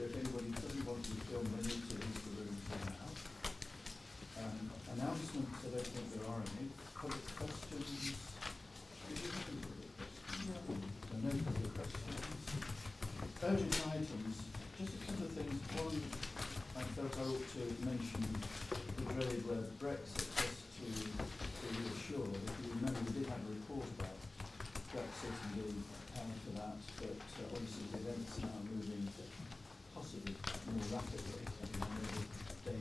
so if anybody doesn't want to be filmed, they need to leave the room for now. Announcements, I don't think there are any. Public questions? Did you have any public questions? No public questions. Urgent items, just a couple of things. One, I felt I ought to mention the dreaded word Brexit, just to be reassured. If you remember, we did have a report about Brexit and being prepared for that, but obviously the events now moving possibly more rapidly. I mean, I know the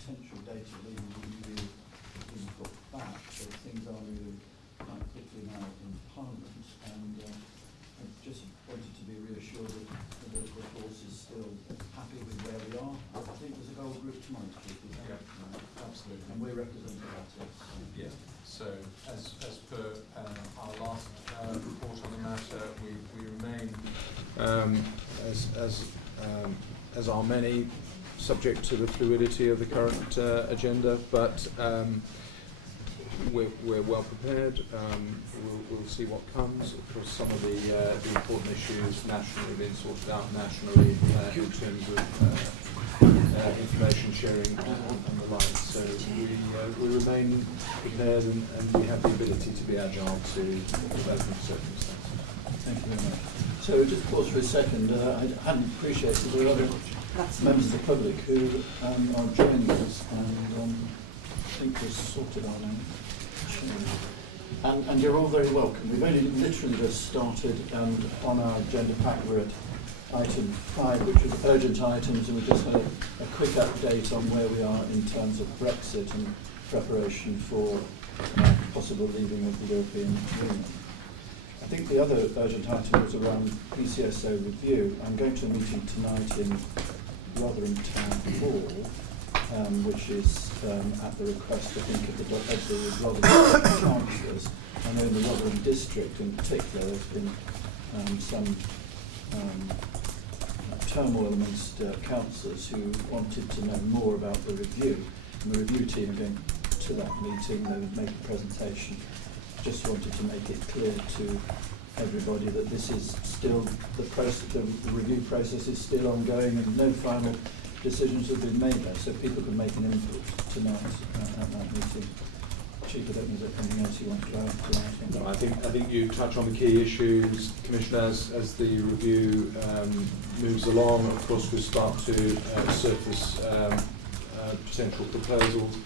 potential date of leaving the EU has been put back, so things are moving quite quickly now in Parliament, and I just wanted to be reassured that the force is still happy with where we are. I think there's a goal group tomorrow, Chief, is that right? Absolutely. And we're representing that. Yeah. So as per our last report on the matter, we remain as are many, subject to the fluidity of the current agenda, but we're well prepared. We'll see what comes. Of course, some of the important issues nationally have been sorted out nationally in terms of information sharing and the like. So we remain prepared and we have the ability to be agile to developing circumstances. Thank you very much. So just pause for a second. I hadn't appreciated there are other members of the public who are joining us, and I think we're sorted on now. And you're all very welcome. We've only literally just started, and on our agenda pack we're at item 5, which was urgent items, and we just had a quick update on where we are in terms of Brexit and preparation for possible leaving of the European Union. I think the other urgent item was around PCSO review. I'm going to a meeting tonight in Rotherham Town Hall, which is at the request, I think, of the Rotherham councillors. I know in the Rotherham district in particular there's been some turmoil amongst councillors who wanted to know more about the review. And the review team are going to that meeting. They would make a presentation. Just wanted to make it clear to everybody that this is still the process. The review process is still ongoing, and no final decisions have been made there, so people can make an input tonight at that meeting. Chief, I don't know if there's anything else you want to add tonight. No, I think you touch on the key issues, Commissioner. As the review moves along, of course, we start to surface potential proposals.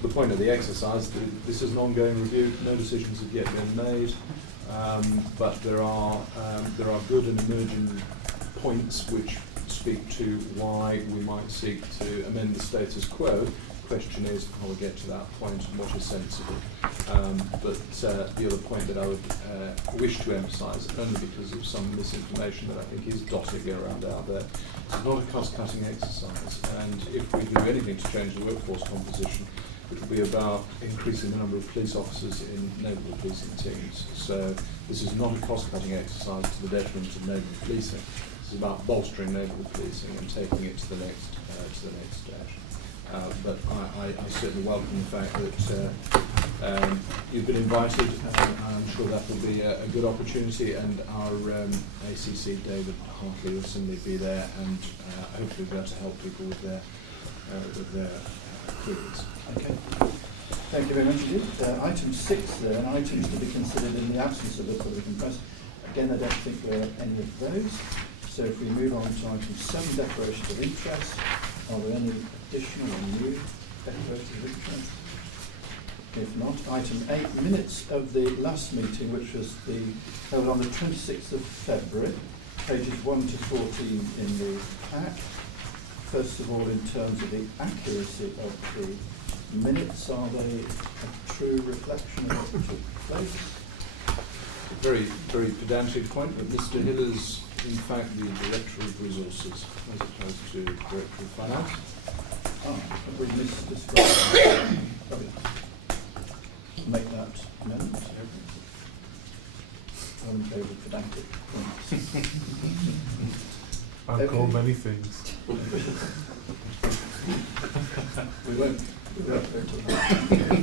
The point of the exercise, this is an ongoing review. No decisions have yet been made, but there are good and emerging points which speak to why we might seek to amend the status quo. The question is how we get to that point and what is sensible. But the other point that I would wish to emphasise, only because of some misinformation that I think is dotting around out there, it's not a cost-cutting exercise, and if we do anything to change the workforce composition, it will be about increasing the number of police officers in neighbourhood policing teams. So this is not a cost-cutting exercise to the detriment of neighbourhood policing. This is about bolstering neighbourhood policing and taking it to the next stage. But I certainly welcome the fact that you've been invited. I'm sure that will be a good opportunity, and our ACC David Hartley will certainly be there, and hopefully be able to help people with their queries. Okay. Thank you very much indeed. Item 6 then, items to be considered in the absence of the public and press. Again, I don't think there are any of those. So if we move on to item 7, declarations of interest. Are there any additional or new declarations of interest? If not, item 8, minutes of the last meeting, which was held on the 26th of February, pages 1 to 14 in the pack. First of all, in terms of the accuracy of the minutes, are they a true reflection of what took place? A very, very pedantic point, but Mr. Hill is in fact the Director of Resources as opposed to Director of Finance. Have we misdescribed? Make that amendment. I'm in favour of pedantic points. I've called many things. We won't go to that.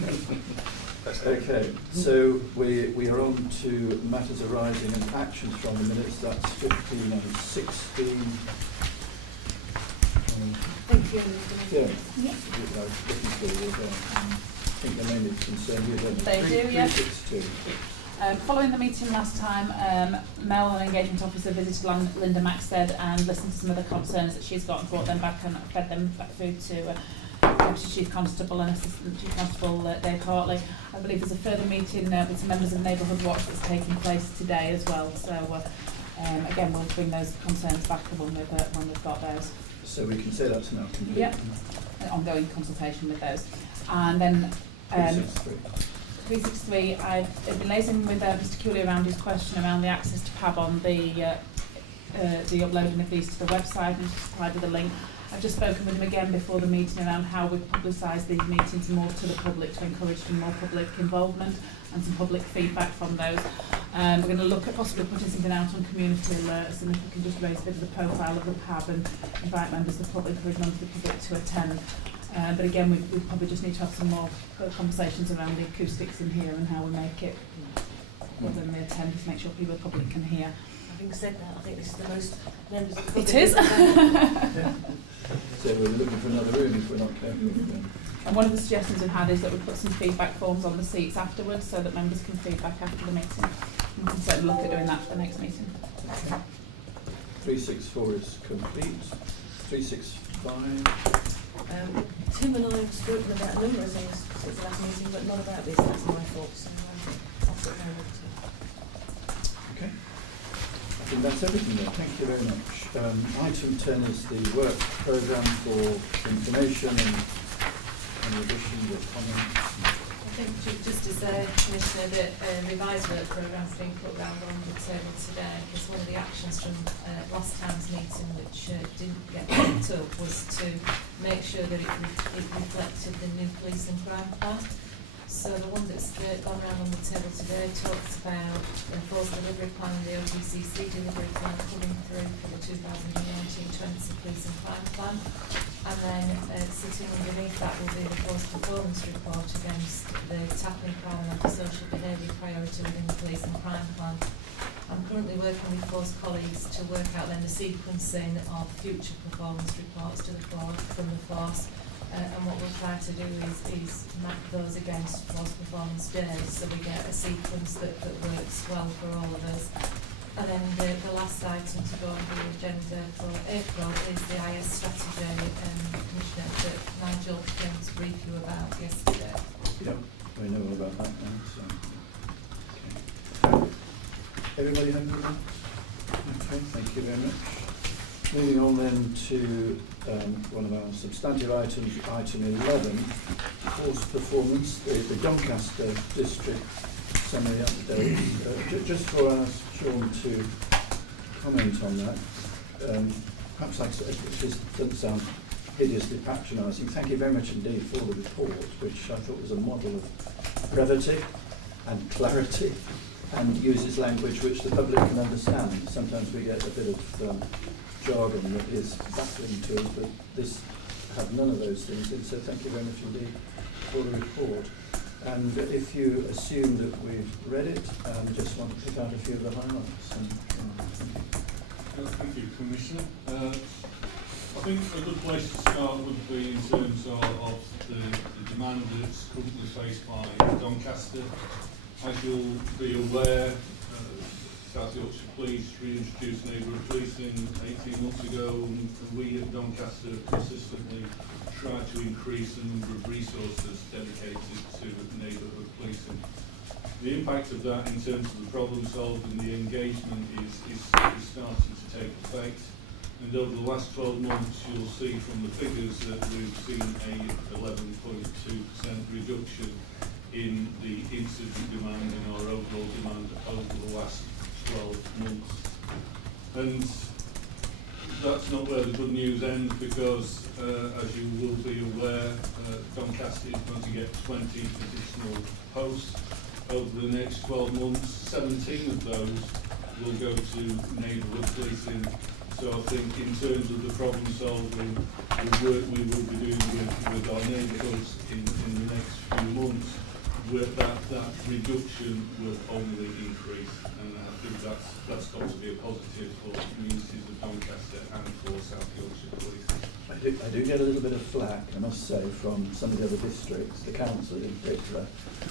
Okay, so we are on to matters arising and actions from the minutes. That's 15 and 16. Yeah. Looking forward, I think they mainly concern you, don't they? They do, yeah. 362. Following the meeting last time, Mel, an engagement officer, visited Linda Maxted and listened to some of the concerns that she's got and brought them back and fed them back through to Deputy Chief Constable and Assistant Chief Constable Dave Hartley. I believe there's a further meeting with some members of Neighbourhood Watch that's taking place today as well. So again, we'll bring those concerns back when we've got those. So we can say that's now complete. Yep. An ongoing consultation with those. And then 363, I've been liaising with Mr. Cooley around his question around the access to PAB on the uploading of these to the website, and he's provided a link. I've just spoken with him again before the meeting around how we publicise these meetings more to the public to encourage some more public involvement and some public feedback from those. We're going to look at possibly putting something out on community alerts, and if we can just raise a bit of the profile of the PAB and invite members of the public, encourage members of the public to attend. But again, we probably just need to have some more conversations around the acoustics in here and how we make it, other than the attend, to make sure people, the public can hear. Having said that, I think this is the most members of the It is. So we're looking for another room if we're not careful. And one of the suggestions we've had is that we put some feedback forms on the seats afterwards so that members can feedback after the meeting. We can certainly look at doing that for the next meeting. 364 is complete. 365. Tim and I have spoken about a number of things since the last meeting, but not about this. That's my fault. So I'll put that on to. Okay. I think that's everything there. Thank you very much. Item 10 is the work programme for information and any additions or comments. I think just to say, Commissioner, that revised work programme has been put round on the table today, because one of the actions from last time's meeting which didn't get picked up was to make sure that it reflected the new police and crime plan. So the one that's gone around on the table today talks about the force delivery plan, the OGCC delivery plan coming through for the 2019-20 police and crime plan. And then sitting underneath that will be the force performance report against the tackling crime and antisocial behaviour priority within the police and crime plan. I'm currently working with force colleagues to work out then the sequencing of future performance reports to the from the force. And what we'll try to do is map those against force performance days, so we get a sequence that works well for all of us. And then the last item to go on the agenda for April is the IS strategy, Commissioner, that Nigel came to brief you about yesterday. Yep, we know all about that now. So. Okay. Everybody happy with that? Okay, thank you very much. Moving on then to one of our substantive items, item 11, force performance, the Doncaster District Summary Update. Just for us, Sean, to comment on that, perhaps like this doesn't sound hideously patronising. Thank you very much indeed for the report, which I thought was a model of brevity and clarity, and uses language which the public can understand. Sometimes we get a bit of jargon that is baffling to us, but this had none of those things in, so thank you very much indeed for the report. And if you assume that we've read it, just want to pick out a few of the highlights. Thank you, Commissioner. I think a good place to start would be in terms of the demand that's currently faced by Doncaster. As you'll be aware, South Yorkshire Police reintroduced neighbourhood policing 18 months ago, and we at Doncaster consistently try to increase the number of resources dedicated to neighbourhood policing. The impact of that in terms of the problem solved and the engagement is starting to take effect. And over the last 12 months, you'll see from the figures that we've seen a 11.2% reduction in the incident demand and our overall demand over the last 12 months. And that's not where the good news ends, because as you will be aware, Doncaster is going to get 20 additional posts over the next 12 months. 17 of those will go to neighbourhood policing. So I think in terms of the problem solving, the work we will be doing with our neighbourhoods in the next few months that reduction will only increase, and I think that's got to be a positive for communities of Doncaster and for South Yorkshire Police. I do get a little bit of flack, I must say, from some of the other districts, the council in particular,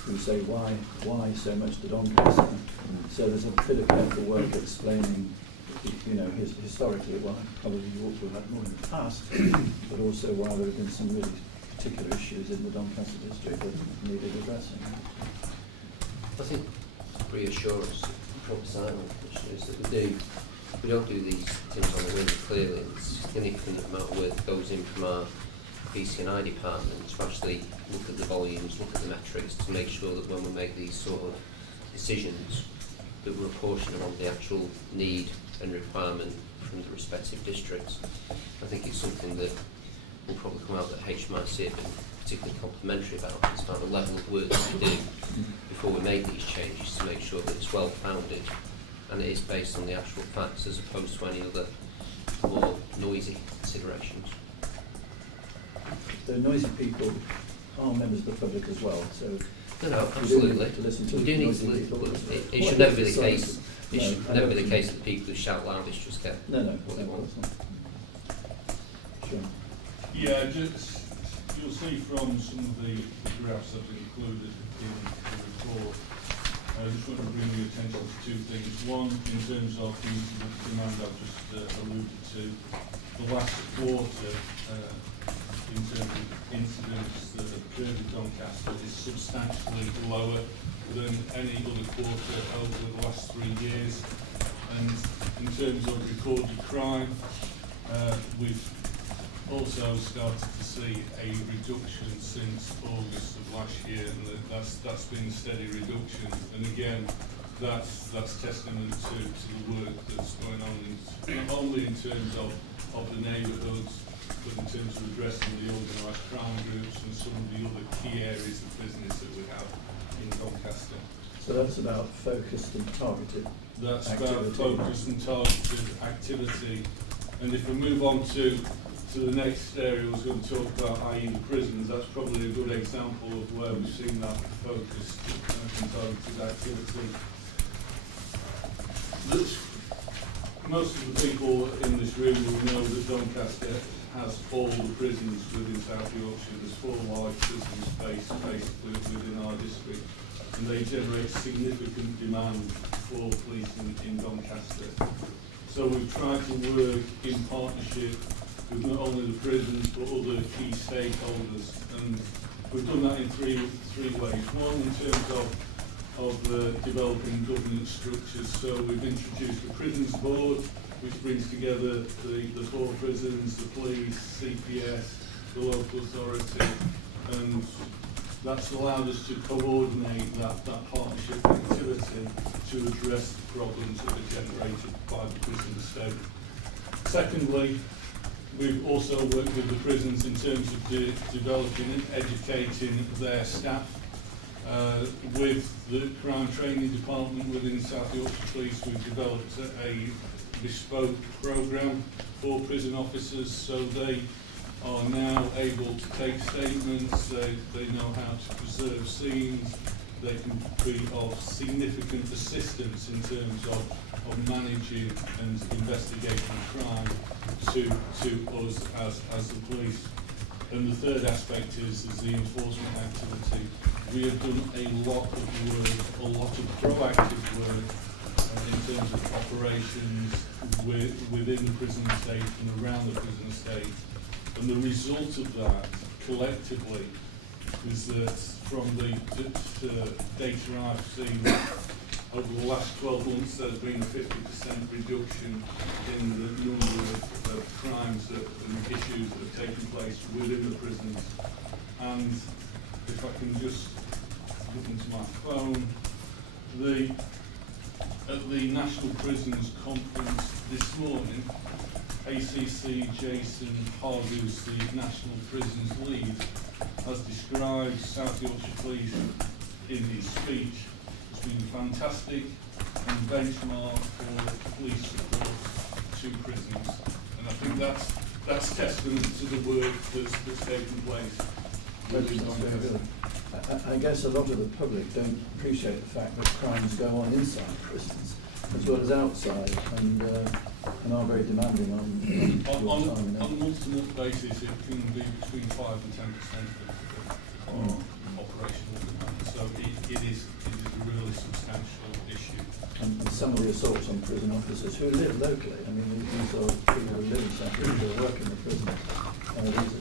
who say why so much to Doncaster. So there's a bit of careful work explaining, you know, historically why probably Yorkshire had more in the past, but also why there have been some really particular issues in the Doncaster district that needed addressing. I think reassurance from Simon is that we don't do these things on the whim. Clearly, it's a significant amount of work that goes in from our BC&I department to actually look at the volumes, look at the metrics, to make sure that when we make these sort of decisions, that we're apportioning on the actual need and requirement from the respective districts. I think it's something that will probably come out that HMIC have been particularly complimentary about. It's about the level of work that we do before we make these changes to make sure that it's well founded and it is based on the actual facts as opposed to any other more noisy considerations. The noisy people are members of the public as well, so No, we absolutely. do need to listen to We do need noisy to people. listen. It Well, should never be the sorry. case. It No, should I never know be the what you case mean. that people who shout loudest just get No, what they of want. course not. Sure. Yeah, just you'll see from some of the graphs I've included in the report. I just want to bring your attention to two things. One, in terms of the incident demand I've just alluded to, the last quarter, in terms of incidents that have occurred in Doncaster, is substantially lower than any other quarter over the last 3 years. And in terms of recorded crime, we've also started to see a reduction since August of last year, and that's been a steady reduction. And again, that's testament to the work that's going on, not only in terms of the neighbourhoods, but in terms of addressing the organised crime groups and some of the other key areas of business that we have in Doncaster. So that's about focused and targeted. That's Activity. about focus and targeted activity. And if we move on to the next area I was going to talk about, i.e. the prisons, that's probably a good example of where we've seen that focused and targeted activity. Most of the people in this room will know that Doncaster has all the prisons within South Yorkshire. There's 4 large prisons based basically within our district, and they generate significant demand for policing in Doncaster. So we've tried to work in partnership with not only the prisons but other key stakeholders, and we've done that in three ways. One, in terms of developing governance structures. So we've introduced the Prisons Board, which brings together the 4 prisons, the police, CPS, the local authority, and that's allowed us to coordinate that partnership activity to address the problems that are generated by the prison estate. Secondly, we've also worked with the prisons in terms of developing and educating their staff. With the crime training department within South Yorkshire Police, we've developed a bespoke programme for prison officers, so they are now able to take statements, they know how to preserve scenes, they can be of significant assistance in terms of managing and investigating crime to us as the police. And the third aspect is the enforcement activity. We have done a lot of work, a lot of proactive work in terms of operations within the prison estate and around the prison estate. And the result of that, collectively, is that from the data I've seen, over the last 12 months there's been a 50% reduction in the number of crimes and issues that have taken place within the prisons. And if I can just look into my phone, at the National Prisons Conference this morning, ACC Jason Hargreaves, the National Prisons Lead, has described South Yorkshire Police in his speech as being fantastic and benchmark for police support to prisons. And I think that's testament to the work that's taken place. That's very good. I guess a lot of the public don't appreciate the fact that crimes go on inside prisons as well as outside, and are very demanding on your time. On a month-to-month basis, it can be between 5 and 10% of operational demand. So it is a really substantial issue. And some of the assaults on prison officers who live locally, I mean, these are people who live in South Yorkshire who work in the prison.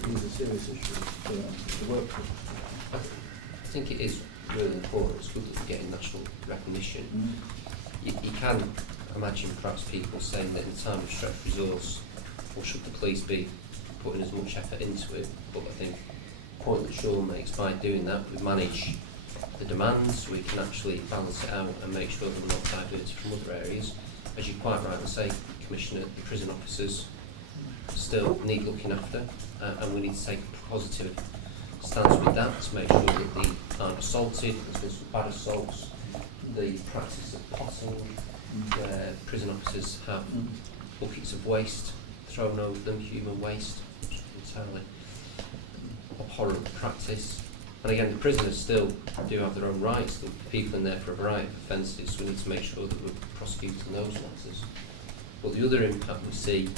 These are serious issues to work with. I think it is really important. It's good that we're getting national recognition. You can imagine perhaps people saying that in a time of stretched resource, or should the police be putting as much effort into it? But I think the point that Sean makes, by doing that, we manage the demands, we can actually balance it out and make sure that we're not diverted from other areas. As you quite rightly say, Commissioner, the prison officers still need looking after, and we need to take a positive stance with that to make sure that they aren't assaulted. There's been some bad assaults. The practice of potting, where prison officers have buckets of waste thrown over them, human waste, which is entirely abhorrent practice. And again, the prisoners still do have their own rights. The people in there for a variety of offences, so we need to make sure that we're prosecuting those matters. But the other impact we see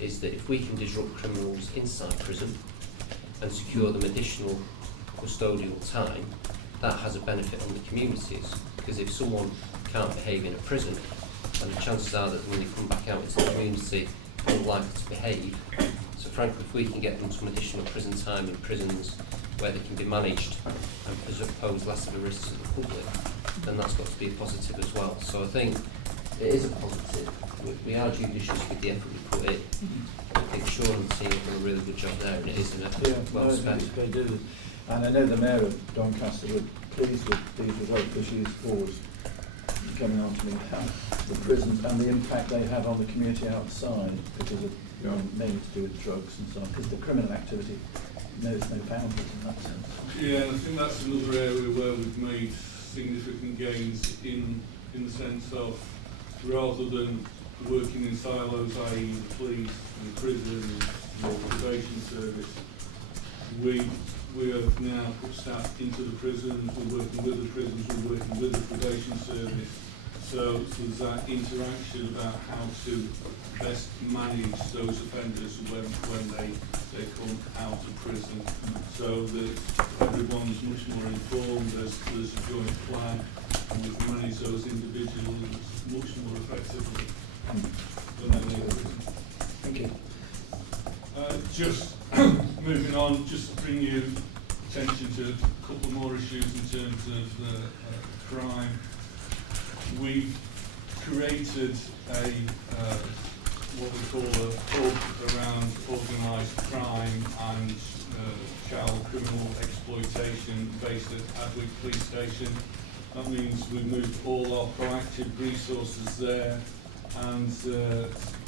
is that if we can disrupt criminals inside prison and secure them additional custodial time, that has a benefit on the communities. Because if someone can't behave in a prison, then the chances are that when they come back out into the community, they're unlikely to behave. So frankly, if we can get them some additional prison time in prisons where they can be managed and pose less of a risk to the public, then that's got to be a positive as well. So I think it is a positive. We are judicious with the effort we put in. I think Sean and the team have done a really good job there, and it is an effort well spent. They do. And I know the Mayor of Doncaster was pleased with these results, because she's always coming on to me about the prisons and the impact they have on the community outside because of mainly to do with drugs and so on, because the criminal activity knows no boundaries in that sense. Yeah, and I think that's another area where we've made significant gains in the sense of, rather than working in silos, i.e. the police and the prison or the probation service, we have now put staff into the prisons, we're working with the prisons, we're working with the probation service. So there's that interaction about how to best manage those offenders when they come out of prison, so that everyone's much more informed, there's a joint plan, and we can manage those individuals much more effectively than they are. Thank you. Just moving on, just to bring you attention to a couple more issues in terms of crime. We've created what we call a hub around organised crime and child criminal exploitation based at Adwick Police Station. That means we've moved all our proactive resources there, and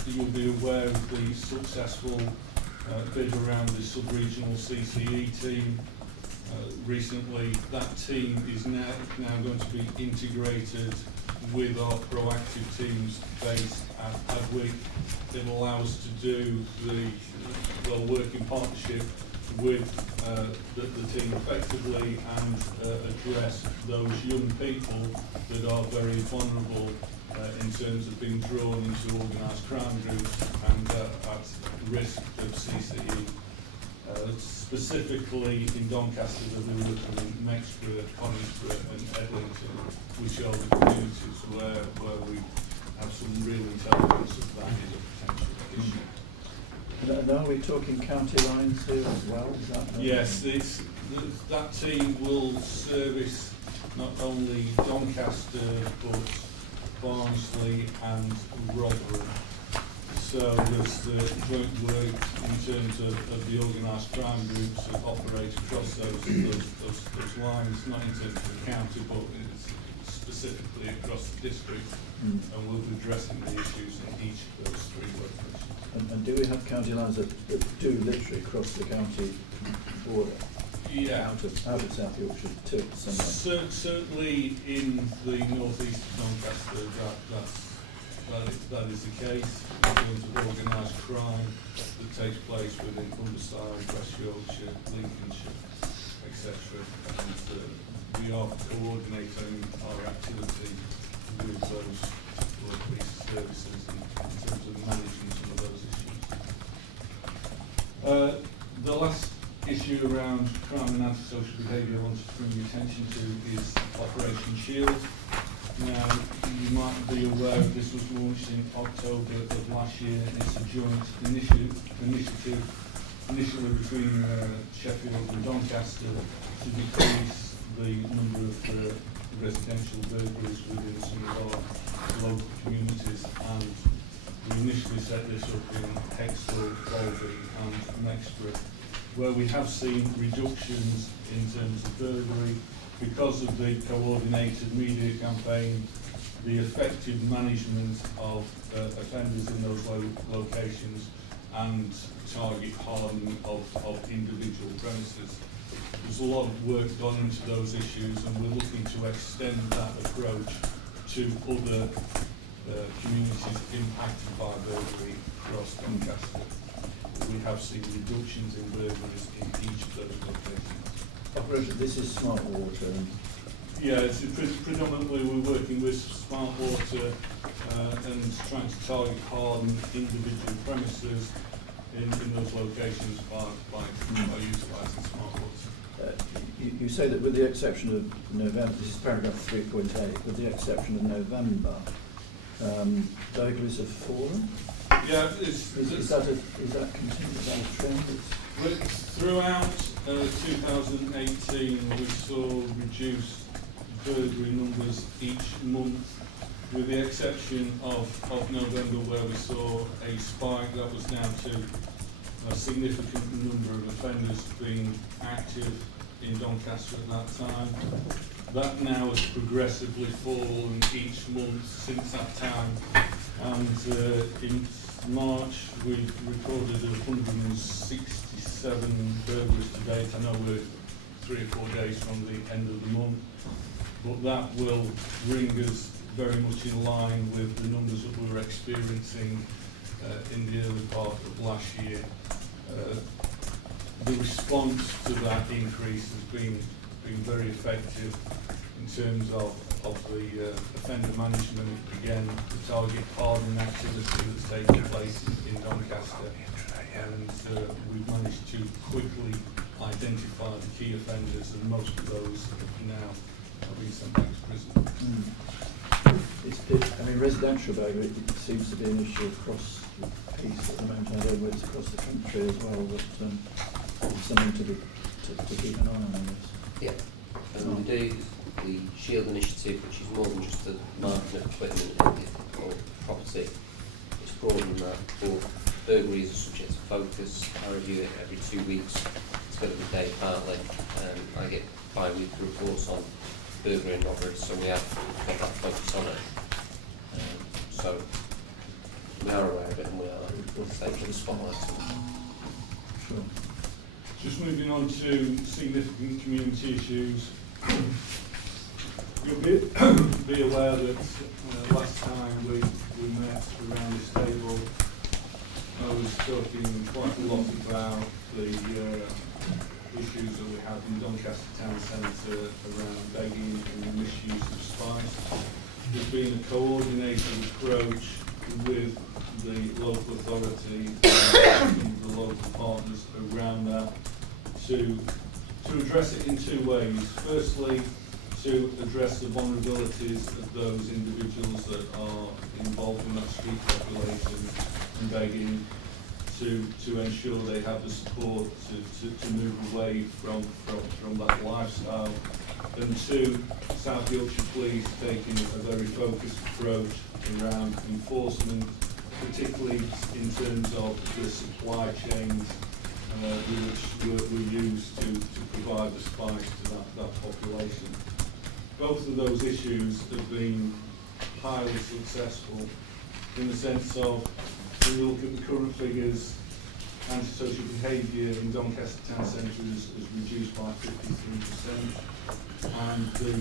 you'll be aware of the successful bid around the sub-regional CCE team. Recently, that team is now going to be integrated with our proactive teams based at Adwick. It will allow us to do work in partnership with the team effectively and address those young people that are very vulnerable in terms of being drawn into organised crime groups and at risk of CCE. Specifically in Doncaster, that we're looking in Mexborough, Coningsborough and Edlington, which are the communities where we have some real intelligence of that is a potential issue. And are we talking county lines here as well? Is that yes, that team will service not only Doncaster but Barnsley and Rotherham. So there's the joint work in terms of the organised crime groups that operate across those lines, not in terms of the county, but it's specifically across the district, and we'll be addressing the issues in each of those three locations. And do we have county lines that do literally cross the county border? Yeah. Out of South Yorkshire to somewhere? Certainly in the northeast of Doncaster, that is the case in terms of organised crime that takes place within Humberside, West Yorkshire, Lincolnshire. etc. And we are coordinating our activity with those police services in terms of managing some of those issues. The last issue around crime and antisocial behaviour I wanted to bring your attention to is Operation Shield. Now, you might be aware this was launched in October of last year, and it's a joint initiative initially between Sheffield and Doncaster to decrease the number of residential burglaries within some of our local communities, and we initially set this up in Hexhall, Bolby and Mexborough, where we have seen reductions in terms of burglary because of the coordinated media campaign, the effective management of offenders in those locations, and target hardening of individual premises. There's a lot of work gone into those issues, and we're looking to extend that approach to other communities impacted by burglary across Doncaster. We have seen reductions in burglaries in each of those locations. Operation, this is smart water. Yeah, it's predominantly we're working with smart water and trying to target harden individual premises in those locations by utilising smart water. You say that with the exception of November, this is paragraph 3.8, with the exception of November, burglaries have fallen? Yeah, Is that continued, is that a trend? throughout 2018 we saw reduced burglary numbers each month, with the exception of November, where we saw a spike that was down to a significant number of offenders being active in Doncaster at that time. That now has progressively fallen each month since that time, and in March we recorded 167 burglaries to date. I know we're 3 or 4 days from the end of the month, but that will bring us very much in line with the numbers that we were experiencing in the early part of last year. The response to that increase has been very effective in terms of the offender management, again, the target hardening activity that's taking place in Doncaster, and we've managed to quickly identify the key offenders, and most of those now have been sent back to prison. I mean, residential burglary seems to be an issue across the piece at the moment. I don't know whether it's across the country as well, but it's something to keep an eye on, I guess. Yeah, we do the Shield initiative, which is more than just the marking of equipment or property. It's broader than that. For burglary is a subject of focus. I review it every 2 weeks. It's got to be Dave Hartley, and I get bi-weekly reports on burglary and robbery, so we have got that focus on it. So we are aware of it, and we are taking the spotlight on it. Sure. Just moving on to significant community issues. You'll be aware that last time we met around this table, I was talking quite a lot about the issues that we have in Doncaster Town Centre around begging and the misuse of spice. There's been a coordinated approach with the local authority and the local partners around that to address it in 2 ways. Firstly, to address the vulnerabilities of those individuals that are involved in that street population and begging, to ensure they have the support to move away from that lifestyle. And 2, South Yorkshire Police taking a very focused approach around enforcement, particularly in terms of the supply chains which were used to provide the spice to that population. Both of those issues have been highly successful in the sense of, when you look at the current figures, antisocial behaviour in Doncaster Town Centre is reduced by 53%, and the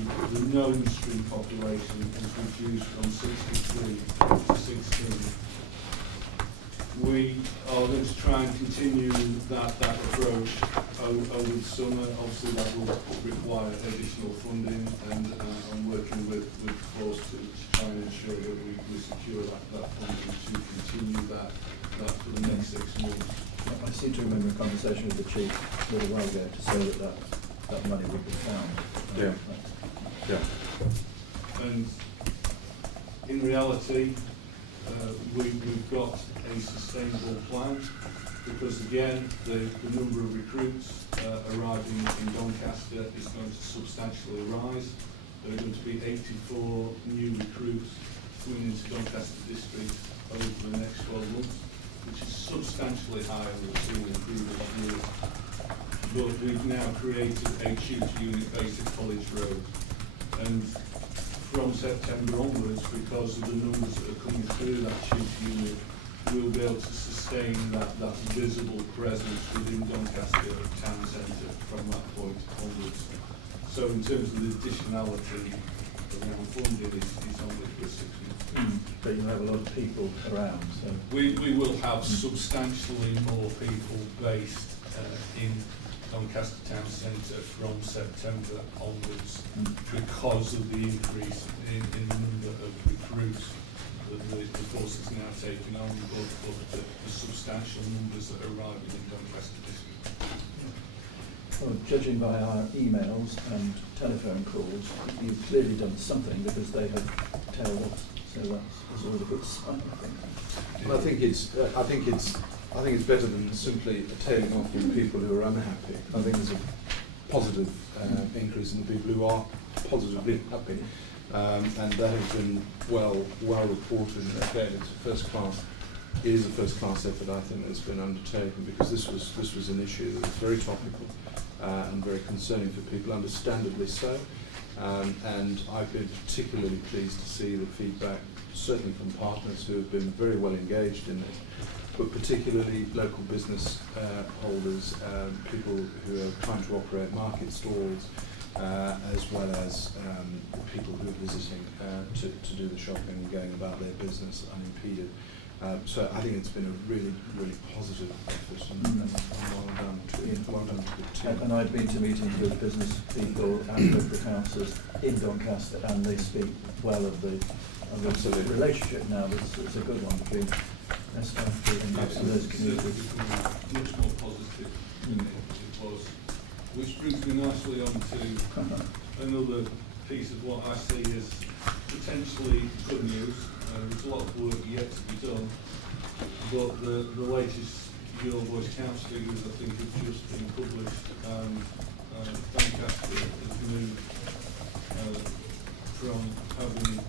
known street population is reduced from 63 to 16. We are going to try and continue that approach over the summer. Obviously that will require additional funding, and I'm working with the force to try and ensure that we secure that funding to continue that for the next 6 months. I seem to remember a conversation with the chief a little while ago to say that money would be found. Yeah. Yeah. And in reality, we've got a sustainable plan, because again, the number of recruits arriving in Doncaster is going to substantially rise. There are going to be 84 new recruits coming into Doncaster district over the next 12 months, which is substantially higher than we've seen in previous years. But we've now created a tutor unit based at College Road, and from September onwards, because of the numbers that are coming through that tutor unit, we'll be able to sustain that visible presence within Doncaster town centre from that point onwards. So in terms of the additionality around funding, it's only for 6 months. But you'll have a lot of people around, so. We will have substantially more people based in Doncaster town centre from September onwards, because of the increase in the number of recruits that the force is now taking on, but the substantial numbers that are arriving in Doncaster district. Well, judging by our emails and telephone calls, you've clearly done something, because they have tailed off. So that's always a good sign, I think. Well, I think it's better than simply tailing off with people who are unhappy. I think there's a positive increase in the people who are positively happy, and that has been well reported. And again, it is a first class effort, I think, that's been undertaken, because this was an issue that was very topical and very concerning for people, understandably so. And I've been particularly pleased to see the feedback, certainly from partners who have been very well engaged in this, but particularly local business holders, people who are trying to operate market stalls, as well as people who are visiting to do the shopping and going about their business unimpeded. So I think it's been a really, really positive effort, and well done to the team. And I've been to meetings with business people and local councillors in Doncaster, and they speak well of the Absolutely. relationship now. It's a good one between SRP and those communities. Much more positive than it was. Which brings me nicely on to another piece of what I see as potentially good news. There's a lot of work yet to be done, but the latest Your Voice Counts figures, I think, have just been published. Doncaster has moved from having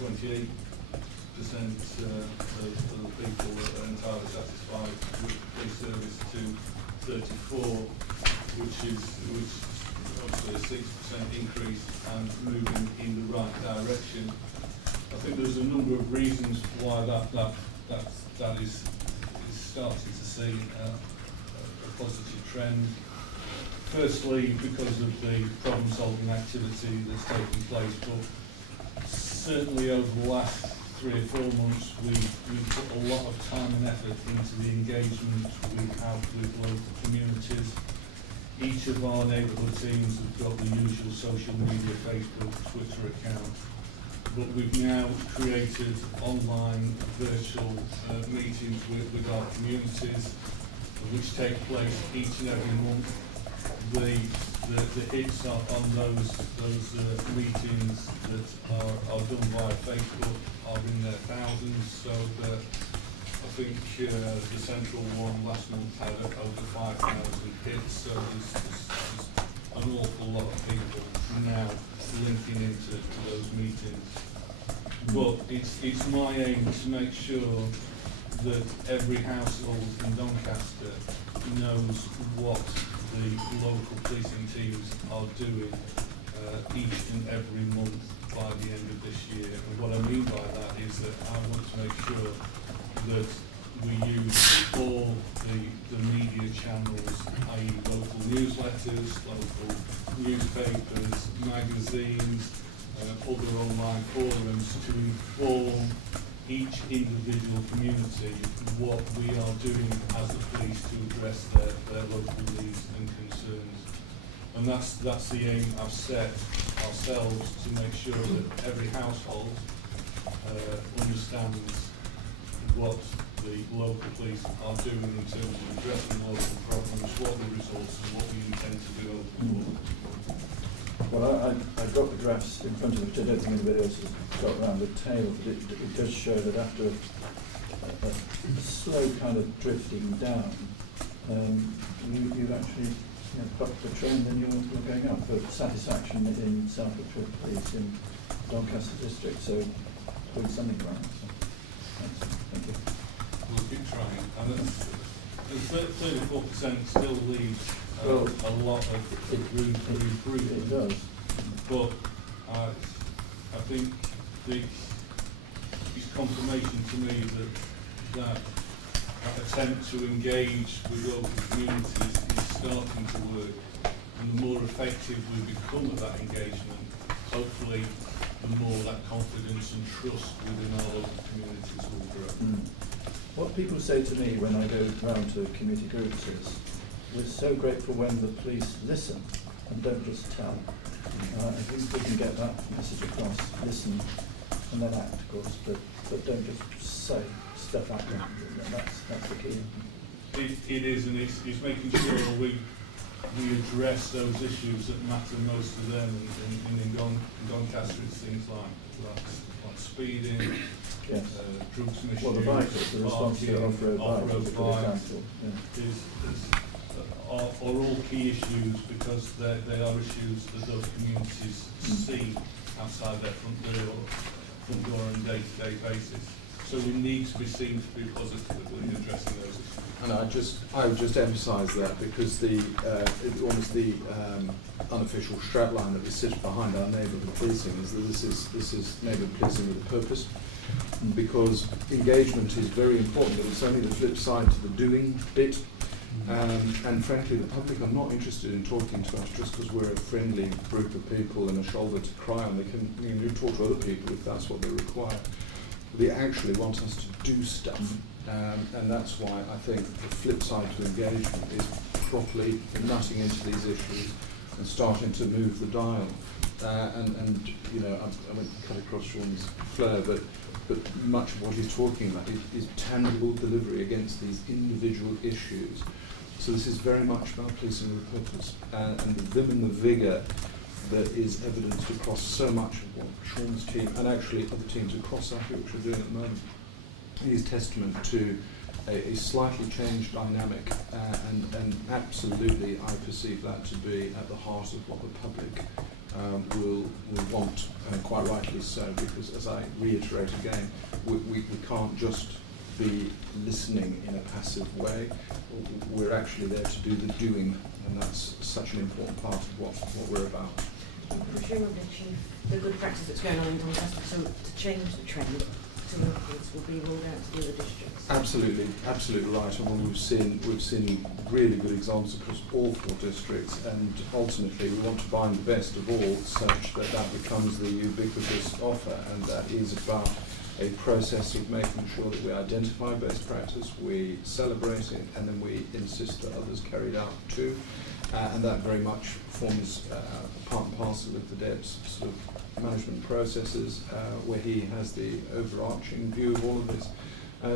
28% of the people that are entirely satisfied with the police service to 34, which is obviously a 6% increase and moving in the right direction. I think there's a number of reasons why that is starting to see a positive trend. Firstly, because of the problem-solving activity that's taking place, but certainly over the last 3 or 4 months, we've put a lot of time and effort into the engagement we have with local communities. Each of our neighbourhood teams have got the usual social media, Facebook, Twitter account, but we've now created online virtual meetings with our communities, which take place each and every month. The hits on those meetings that are done via Facebook are in their thousands. So I think the central one last month had over 5,000 hits. So there's an awful lot of people now linking into those meetings. But it's my aim to make sure that every household in Doncaster knows what the local policing teams are doing each and every month by the end of this year. And what I mean by that is that I want to make sure that we use all the media channels, i.e. local newsletters, local newspapers, magazines, other online forums, to inform each individual community what we are doing as the police to address their local needs and concerns. And that's the aim I've set ourselves, to make sure that every household understands what the local police are doing in terms of addressing local problems, what the results and what we intend to do over the long. Well, I've got the graphs in front of me, which I don't think anybody else has got around the table, but it does show that after a slow kind of drifting down, you've actually bucked the trend and you're going up for satisfaction in South Police in Doncaster district, so doing something right. So, thank you. We'll keep trying. And 34% still leaves a lot of room for improvement. It does. But I think it's confirmation to me that attempt to engage with local communities is starting to work, and the more effective we become at that engagement, hopefully the more that confidence and trust within our local communities will grow. What people say to me when I go round to community groups is, we're so grateful when the police listen and don't just tell. I think we can get that message across, listen and then act, of course, but don't just say stuff out there. That's the key. It is, and it's making sure we address those issues that matter most to them. In Doncaster, it's things like speeding, Yes. drugs misuse, Well, the bikers, the response to off-road bikes is a good example. are all key issues, because they are issues that those communities see outside their front door on a day-to-day basis. So we need to be seen to be positively in addressing those issues. And I would just emphasise that, because the almost the unofficial strapline that we sit behind our neighbourhood policing is that this is neighbourhood policing with a purpose, because engagement is very important, but it's only the flip side to the doing bit. And frankly, the public are not interested in talking to us just because we're a friendly group of people and a shoulder to cry on. They can talk to other people if that's what they require. They actually want us to do stuff, and that's why I think the flip side to engagement is properly nutting into these issues and starting to move the dial. I won't cut across Sean's flow, but much of what he's talking about is tangible delivery against these individual issues. So this is very much about policing with a purpose, and the vim and the vigour that is evidenced across so much of what Sean's team, and actually other teams across South Yorkshire are doing at the moment, is testament to a slightly changed dynamic, and absolutely I perceive that to be at the heart of what the public will want, and quite rightly so, because as I reiterate again, we can't just be listening in a passive way. We're actually there to do the doing, and that's such an important part of what we're about. Presumably, Chief, the good practice that's going on in Doncaster to change the trend to upwards will be rolled out to the other districts. Absolutely right. And we've seen really good examples across all 4 districts, and ultimately we want to bind the best of all, such that becomes the ubiquitous offer, and that is about a process of making sure that we identify best practice, we celebrate it, and then we insist that others carry it out too. And that very much forms part and parcel of the DEB's sort of management processes, where he has the overarching view of all of this,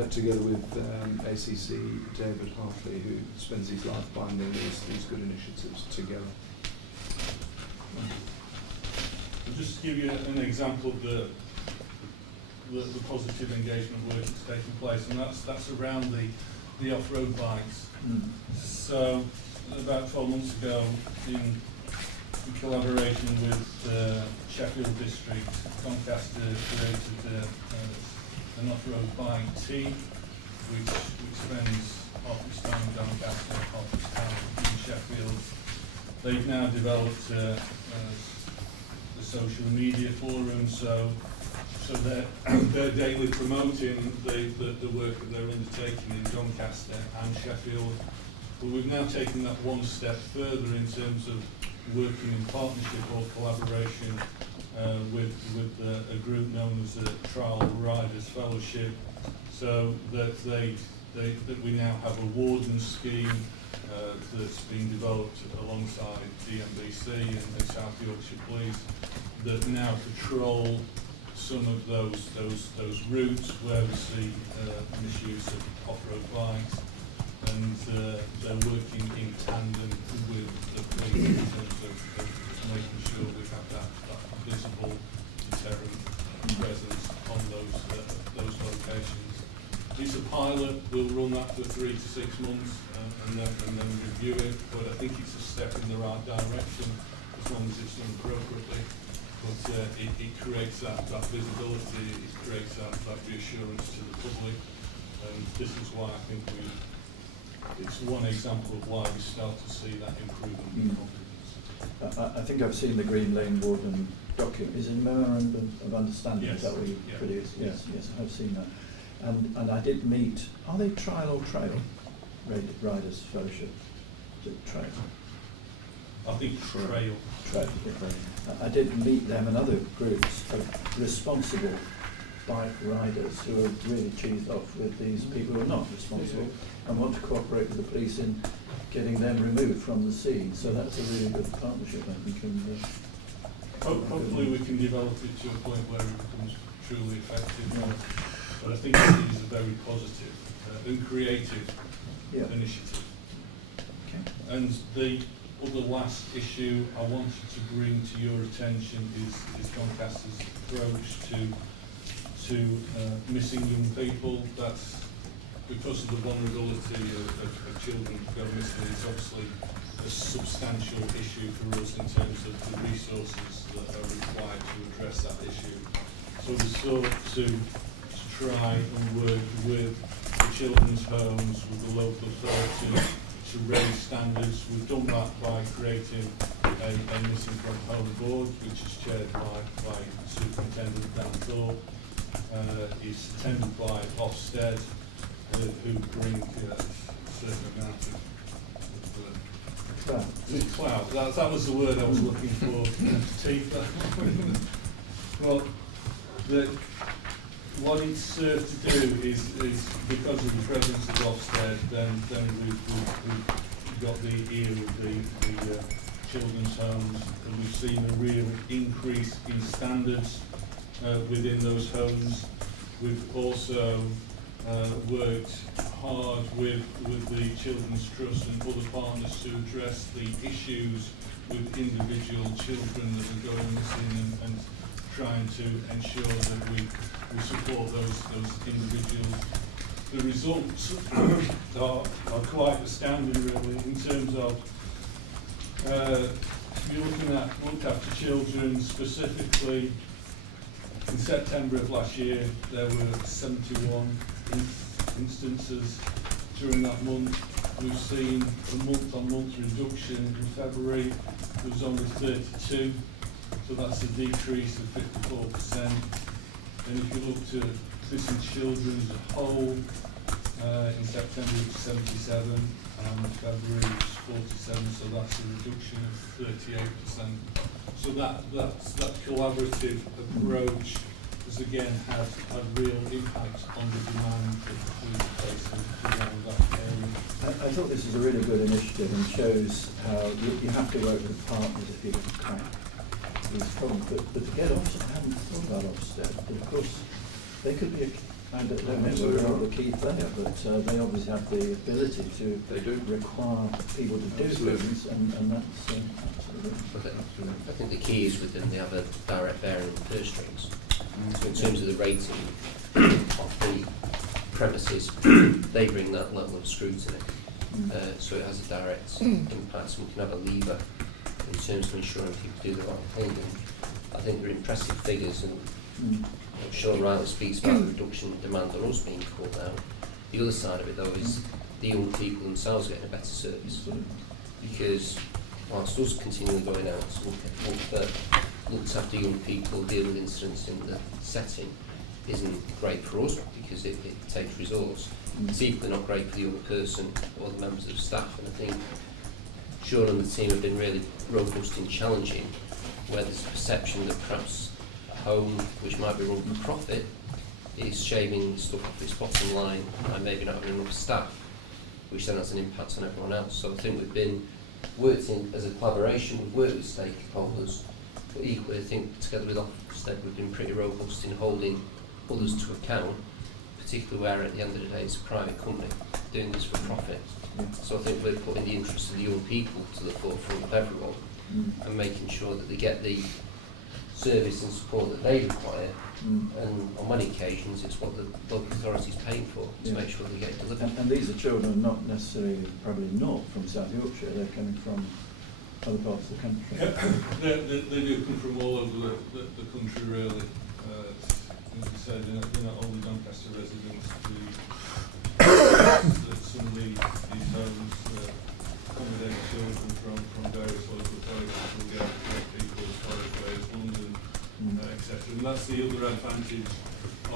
together with ACC David Hartley, who spends his life binding these good initiatives together. I'll just give you an example of the positive engagement work that's taking place, and that's around the off-road bikes. So about 12 months ago, in collaboration with Sheffield District, Doncaster created an off-road bike team, which spends half its time in Doncaster, half its time in Sheffield. They've now developed the social media forum, so they're daily promoting the work that they're undertaking in Doncaster and Sheffield. But we've now taken that one step further in terms of working in partnership or collaboration with a group known as the Trial Riders Fellowship, so that they that we now have a warden scheme that's been developed alongside DMBC and South Yorkshire Police that now patrol some of those routes where we see misuse of off-road bikes, and they're working in tandem with the police in terms of making sure we have that visible deterrent presence on those locations. It's a pilot. We'll run that for 3 to 6 months and then review it. But I think it's a step in the right direction as long as it's done appropriately. But it creates that visibility. It creates that reassurance to the public. And this is why I think it's one example of why we start to see that improvement in confidence. I think I've seen the Green Lane Warden document. Is it a memorandum of understanding? Yes. Is that what you Yeah. produced? Yes, yes, I've seen that. And I did meet, are they trial or trail riders fellowship? Is it trail? I think trail. Trail. I did meet them and other groups of responsible bike riders who are really cheesed off with these people who are not responsible and want to cooperate with the police in getting them removed from the scene. So that's a really good partnership, I think. And, Hopefully we can develop it to a point where it becomes truly effective. But I think it is a very positive and creative initiative. Okay. And the other last issue I wanted to bring to your attention is Doncaster's approach to missing young people. That's because of the vulnerability of children to go missing. It's obviously a substantial issue for us in terms of the resources that are required to address that issue. So we sought to try and work with the children's homes, with the local authorities to raise standards. We've done that by creating a missing from home board, which is chaired by Superintendent Dan Thorpe. It's attended by Ofsted, who bring a certain amount of clout. That was the word I was looking for. Teeth. Well, what it's served to do is because of the presence of Ofsted, then we've got the ear of the children's homes, and we've seen a real increase in standards within those homes. We've also worked hard with the Children's Trust and other partners to address the issues with individual children that are going missing and trying to ensure that we support those individuals. The results are quite astounding, really, in terms of you're looked after children specifically. In September of last year, there were 71 instances during that month. We've seen a month-on-month reduction. In February, there was only 32, so that's a decrease of 54%. And if you look to missing children as a whole, in September it was 77, and February it was 47, so that's a reduction of 38%. So that collaborative approach has again had a real impact on the demand that the police are facing around that area. I thought this is a really good initiative and shows how you have to work with partners if you're going to crack these problems. But to get Ofsted, I hadn't thought about Ofsted, but of course they could be I don't know whether they're not the key player, but they obviously have the ability to require people to do things, and that's absolutely. I think the key is with them, they have a direct bearing on the purse strings. So in terms of the rating of the premises, they bring that level of scrutiny. So it has a direct impact, so we can have a lever in terms of ensuring people do the right thing. And I think they're impressive figures, and Sean rightly speaks about the reduction in demand on us being called out. The other side of it, though, is the young people themselves getting a better service. Because whilst us continually going out to look after young people, deal with incidents in the setting, isn't great for us because it takes resource. It's equally not great for the young person or the members of staff. And I think Sean and the team have been really robust in challenging where there's a perception that perhaps a home which might be run for profit is shaving stuff off its bottom line and maybe not having enough staff, which then has an impact on everyone else. So I think we've been worked in as a collaboration, we've worked with stakeholders, but equally I think together with Ofsted we've been pretty robust in holding others to account, particularly where at the end of the day it's a private company doing this for profit. So I think we're putting the interests of the young people to the forefront of everyone and making sure that they get the service and support that they require, and on many occasions it's what the local authority is paying for to make sure they get it delivered. And these are children not necessarily probably not from South Yorkshire, they're coming from other parts of the country. They do come from all over the country really. As you said, they're not only Doncaster residents, that some of these homes accommodate children from various local authorities, from people as far as Wales, London, etc. And that's the other advantage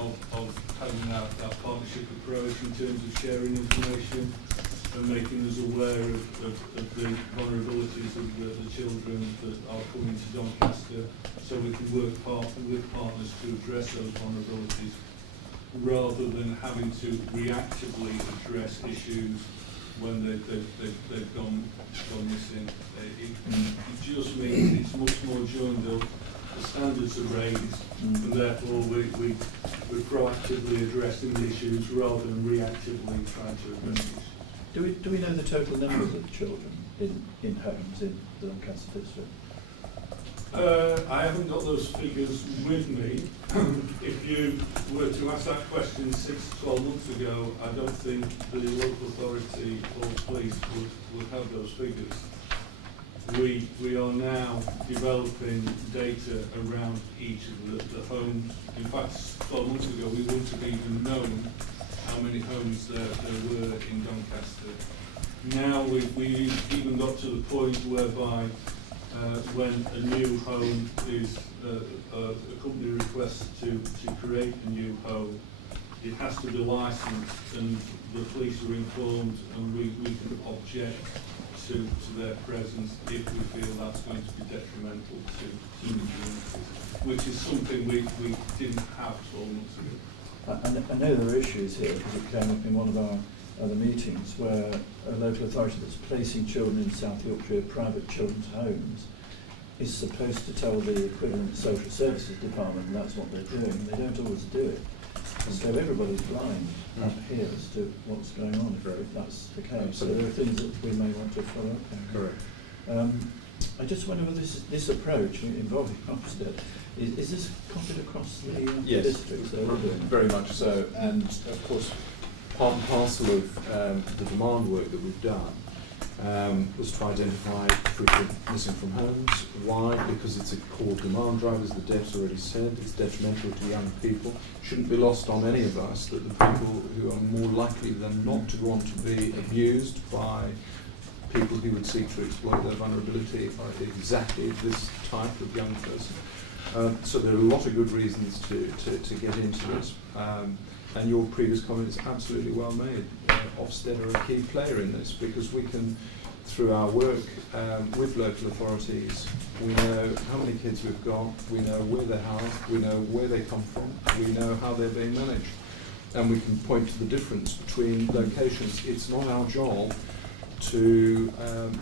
of having that partnership approach in terms of sharing information and making us aware of the vulnerabilities of the children that are coming to Doncaster, so we can work with partners to address those vulnerabilities rather than having to reactively address issues when they've gone missing. It just means it's much more joined up, the standards are raised, and therefore we're proactively addressing the issues rather than reactively trying to address issues. Do we know the total numbers of children in homes in the Doncaster district? I haven't got those figures with me. If you were to ask that question 6 to 12 months ago, I don't think the local authority or police would have those figures. We are now developing data around each of the homes. In fact, 12 months ago we wouldn't have even known how many homes there were in Doncaster. Now we've even got to the point whereby when a new home is a company requests to create a new home, it has to be licensed, and the police are informed, and we can object to their presence if we feel that's going to be detrimental to the community, which is something we didn't have 12 months ago. I know there are issues here because it came up in one of our other meetings where a local authority that's placing children in South Yorkshire private children's homes is supposed to tell the equivalent social services department, and that's what they're doing, and they don't always do it. So everybody's blind up here as to what's going on if that's the case. Absolutely. So there are things that we may want to follow up on. Correct. I just wonder whether this approach involving Ofsted, is this copied across the Yes, districts? very much so. And of course, part and parcel of the demand work that we've done was to identify frequent missing from homes. Why? Because it's a core demand driver, as the Dev's already said. It's detrimental to young people. Shouldn't be lost on any of us that the people who are more likely than not to want to be abused by people who would seek to exploit their vulnerability are exactly this type of young person. So there are a lot of good reasons to get into this. And your previous comment is absolutely well made. Ofsted are a key player in this because we can, through our work with local authorities, we know how many kids we've got, we know where they're housed, we know where they come from, we know how they're being managed. And we can point to the difference between locations. It's not our job to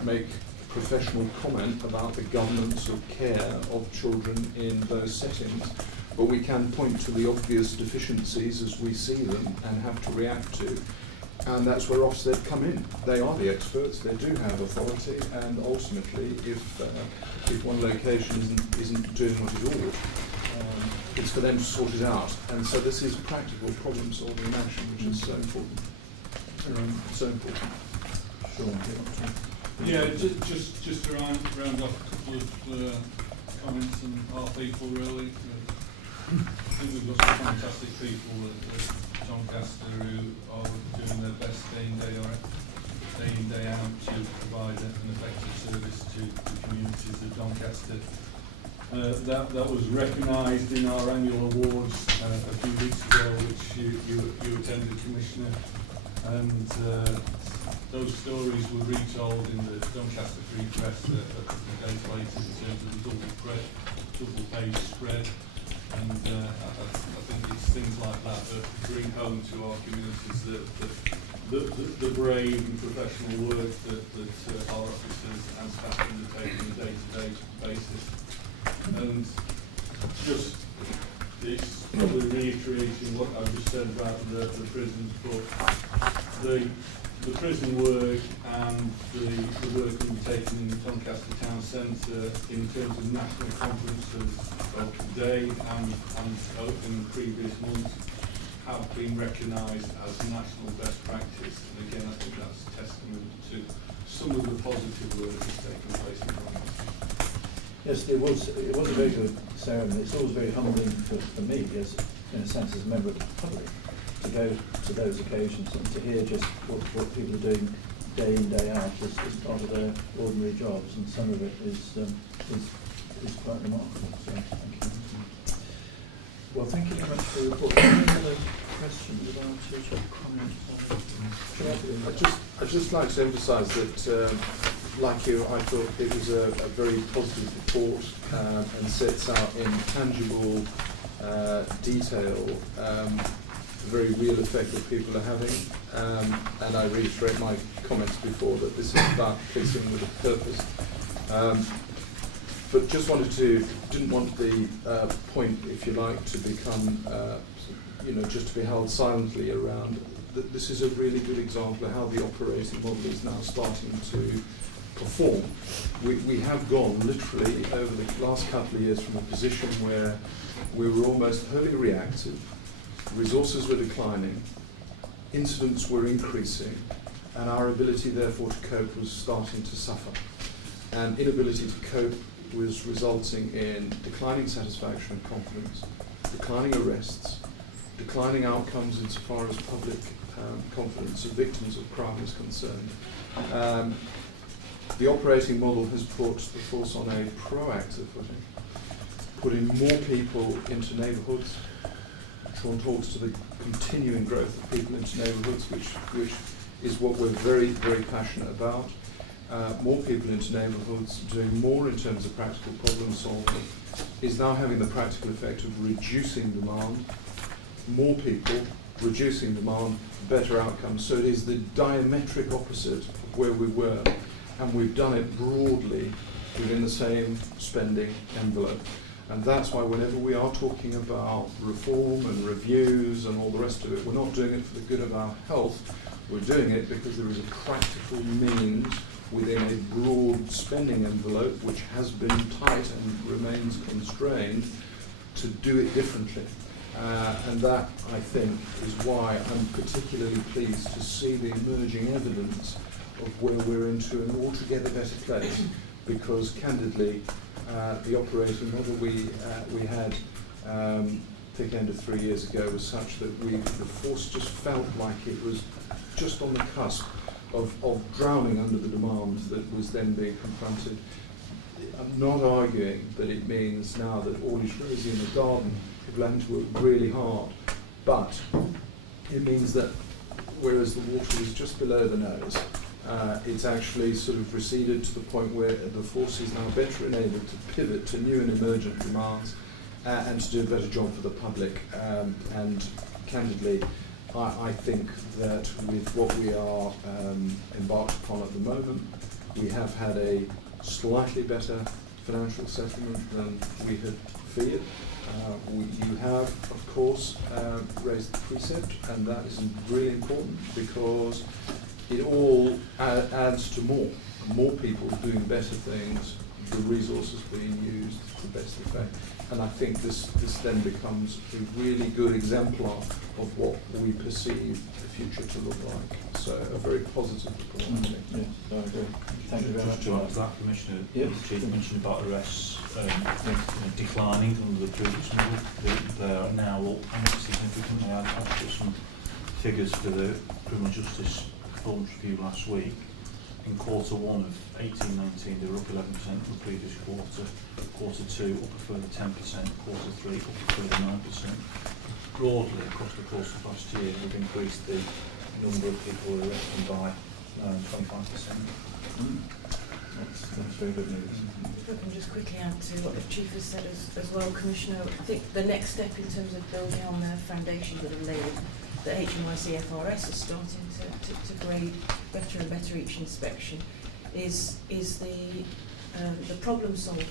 make professional comment about the governance or care of children in those settings, but we can point to the obvious deficiencies as we see them and have to react to, and that's where Ofsted come in. They are the experts, they do have authority, and ultimately if one location isn't doing what it ought, it's for them to sort it out. And so this is practical problem solving in action, which is so important. So important. Yeah, just to round off a couple of comments on our people really. I think we've got some fantastic people at Doncaster who are doing their best day in, day out to provide an effective service to the communities of Doncaster. That was recognised in our annual awards a few weeks ago, which you attended, Commissioner, and those stories were retold in the Doncaster Free Press a couple of days later in terms of the double page spread, and I think it's things like that that bring home to our communities the brave and professional work that our officers and staff undertake on a day-to-day basis. And just, it's probably reiterating what I've just said about the prisons, but the prison work and the work undertaken in the Doncaster Town Centre in terms of national conferences of today and in previous months have been recognised as national best practice. And again, I think that's a testament to some of the positive work that's taken place in Doncaster. Yes, it was a very good ceremony. It's always very humbling for me, as in a sense, as a member of the public, to go to those occasions and to hear just what people are doing day in, day out as part of their ordinary jobs, and some of it is quite remarkable. So thank you. Well, thank you very much for your report. Any other questions about it or comments? I'd just like to emphasise that, like you, I thought it was a very positive report and sets out in tangible detail the very real effect that people are having. And I reiterate my comments before that this is about policing with a purpose. But just didn't want the point, if you like, to become, just to be held silently around. This is a really good example of how the operating model is now starting to perform. We have gone literally over the last couple of years from a position where we were almost wholly reactive, resources were declining, incidents were increasing, and our ability therefore to cope was starting to suffer. And inability to cope was resulting in declining satisfaction and confidence, declining arrests, declining outcomes insofar as public confidence of victims of crime is concerned. The operating model has put the force on a proactive footing, putting more people into neighbourhoods. Sean talks to the continuing growth of people into neighbourhoods, which is what we're very, very passionate about. More people into neighbourhoods, doing more in terms of practical problem solving, is now having the practical effect of reducing demand. More people, reducing demand, better outcomes. So it is the diametric opposite of where we were, and we've done it broadly within the same spending envelope. And that's why whenever we are talking about reform and reviews and all the rest of it, we're not doing it for the good of our health, we're doing it because there is a practical means within a broad spending envelope, which has been tight and remains constrained, to do it differently. And that, I think, is why I'm particularly pleased to see the emerging evidence of where we're into an altogether better place, because candidly, the operating model we had thick end of 3 years ago was such that the force just felt like it was just on the cusp of drowning under the demand that was then being confronted. I'm not arguing that it means now that all is rosy in the garden. People having to work really hard, but it means that whereas the water is just below the nose, it's actually sort of receded to the point where the force is now better enabled to pivot to new and emergent demands and to do a better job for the public. And candidly, I think that with what we are embarked upon at the moment, we have had a slightly better financial settlement than we had feared. You have, of course, raised the precept, and that is really important because it all adds to more people doing better things, the resources being used to the best effect. And I think this then becomes a really good exemplar of what we perceive the future to look like. So a very positive report, I think. Yes, I agree. Thank you very much. Just to add to that, Commissioner, Yes. the Chief mentioned about arrests declining under the previous model. They are now up significantly. I put some figures for the Criminal Justice Performance Review last week. In quarter 1 of 18-19, they were up 11% from the previous quarter. Quarter 2 up a further 10%. Quarter 3 up a further 9%. Broadly across the course of last year, we've increased the number of people arrested by 25%. That's very good news. If I can just quickly add to what the Chief has said as well, Commissioner, I think the next step in terms of building on the foundations that are laid, the HMIC FRS is starting to grade better and better each inspection, is the problem solving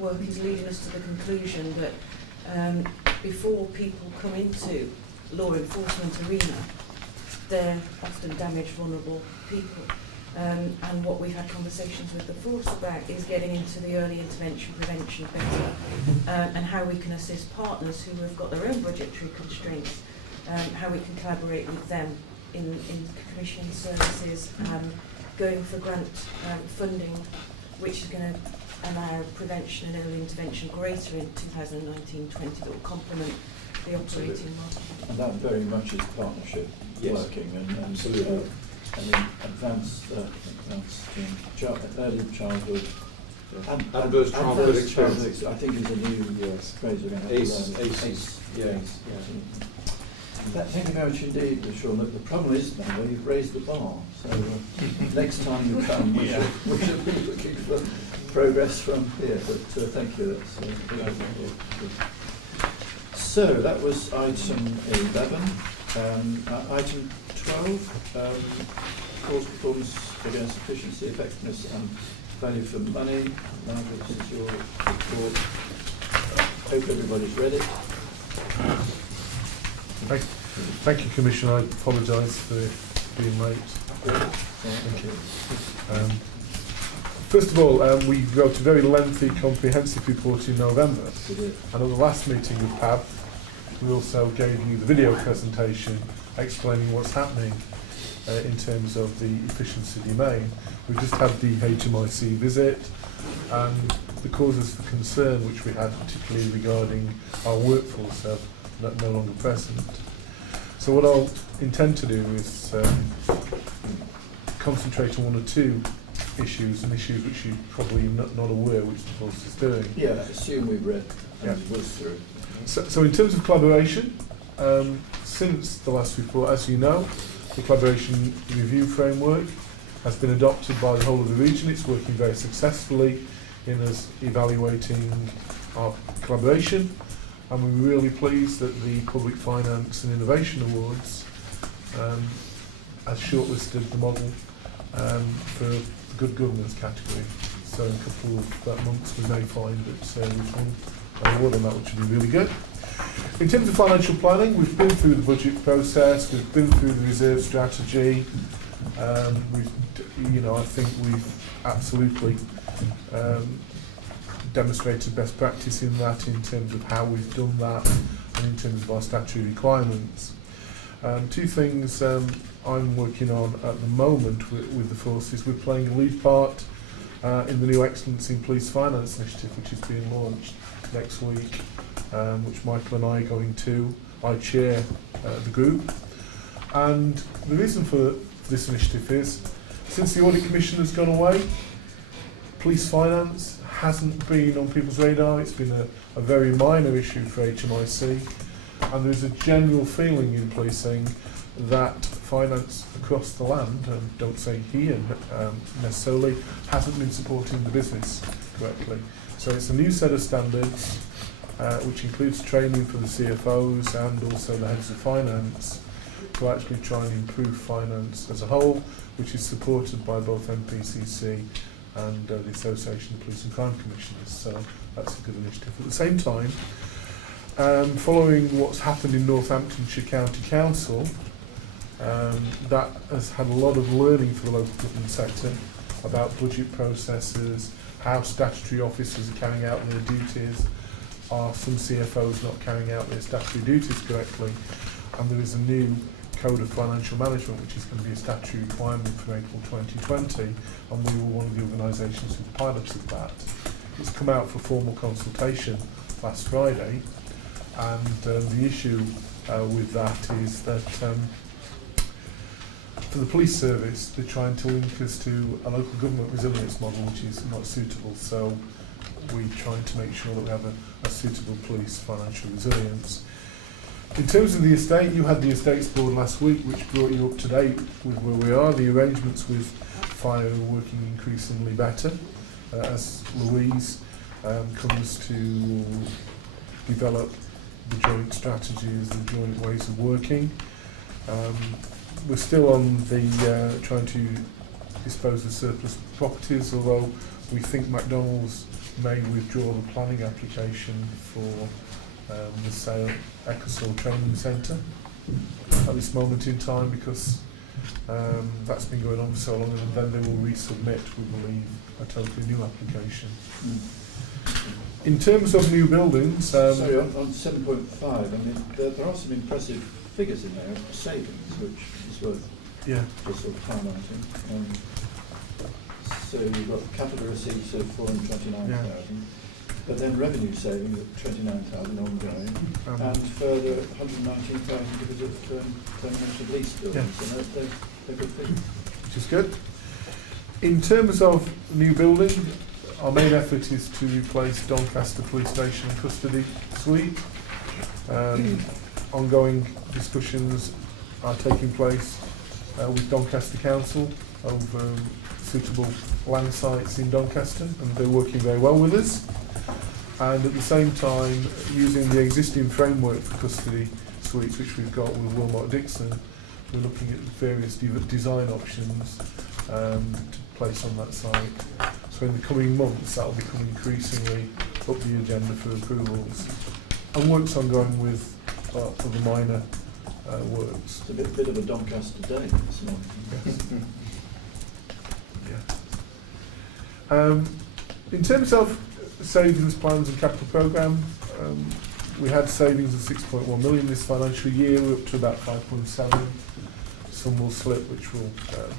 work is leading us to the conclusion that before people come into law enforcement arena, they're often damaged, vulnerable people. And what we've had conversations with the force about is getting into the early intervention, prevention better, and how we can assist partners who have got their own budgetary constraints, how we can collaborate with them in commissioning services, going for grant funding, which is going to allow prevention and early intervention greater in 2019-20 that will complement the operating model. And that very much is partnership working and absolutely. I mean, advanced early childhood. Adverse childhood experience. I think is a new phrase we're going to have to learn. ACEs. Yes. Thank you very much indeed, Sean. The problem is now you've raised the bar, so next time you come, we should be looking for progress from here. But thank you. That's good. So that was item 11. Item 12, course performance against efficiency, effectiveness and value for money. Margaret, this is your report. Hope everybody's read it. Thank you, Commissioner. I apologise for being late. Thank you. First of all, we wrote a very lengthy, comprehensive report in November. And at the last meeting with PAB, we also gave you the video presentation explaining what's happening in terms of the efficiency domain. We just had the HMIC visit and the causes for concern which we had, particularly regarding our workforce, are no longer present. So what I'll intend to do is concentrate on one or two issues and issues which you're probably not aware which the force is doing. Yeah, I assume we've read and was through. So in terms of collaboration, since the last report, as you know, the collaboration review framework has been adopted by the whole of the region. It's working very successfully in us evaluating our collaboration, and we're really pleased that the Public Finance and Innovation Awards has shortlisted the model for the Good Governance category. So in a couple of months we may find that we've won an award on that, which would be really good. In terms of financial planning, we've been through the budget process, we've been through the reserve strategy. I think we've absolutely demonstrated best practice in that, in terms of how we've done that, and in terms of our statutory requirements. Two things I'm working on at the moment with the forces. We're playing a lead part in the new Excellence in Police Finance initiative, which is being launched next week, which Michael and I are going to. I chair the group. And the reason for this initiative is, since the Audit Commission has gone away, police finance hasn't been on people's radar. It's been a very minor issue for HMIC, and there's a general feeling in policing that finance across the land, and don't say here necessarily, hasn't been supporting the business correctly. So it's a new set of standards which includes training for the CFOs and also the heads of finance to actually try and improve finance as a whole, which is supported by both MPCC and the Association of Police and Crime Commissioners. So that's a good initiative. At the same time, following what's happened in Northamptonshire County Council, that has had a lot of learning for the local government sector about budget processes, how statutory officers are carrying out their duties, are some CFOs not carrying out their statutory duties correctly, and there is a new Code of Financial Management which is going to be a statutory requirement from April 2020, and we were one of the organisations who piloted that. It's come out for formal consultation last Friday, and the issue with that is that for the police service they're trying to link us to a local government resilience model which is not suitable, so we're trying to make sure that we have a suitable police financial resilience. In terms of the estate, you had the Estates Board last week which brought you up to date with where we are. The arrangements with fire are working increasingly better. as Louise comes to develop the joint strategies, the joint ways of working. We're still on the trying to dispose of surplus properties, although we think McDonald's may withdraw the planning application for the sale Ecclesall Training Centre at this moment in time, because that's been going on for so long, and then they will resubmit, we believe, a totally new application. In terms of new buildings, sorry, on 7.5, I mean, there are some impressive figures in there of savings, which is worth just sort of highlighting. So you've got capital receipts of 429,000, but then revenue savings of 29,000 ongoing, and further 119,000 because of termination of lease buildings. So they're good figures. which is good. In terms of new building, our main effort is to replace Doncaster Police Station Custody Suite. Ongoing discussions are taking place with Doncaster Council over suitable land sites in Doncaster, and they're working very well with us. And at the same time, using the existing framework for custody suites which we've got with Wilmot Dixon, we're looking at various design options to place on that site. So in the coming months, that will become increasingly up the agenda for approvals. And work's ongoing with other minor works. It's a bit of a Doncaster day this morning. In terms of savings plans and capital programme, we had savings of 6.1 million this financial year. We're up to about 5.7. Some will slip, which will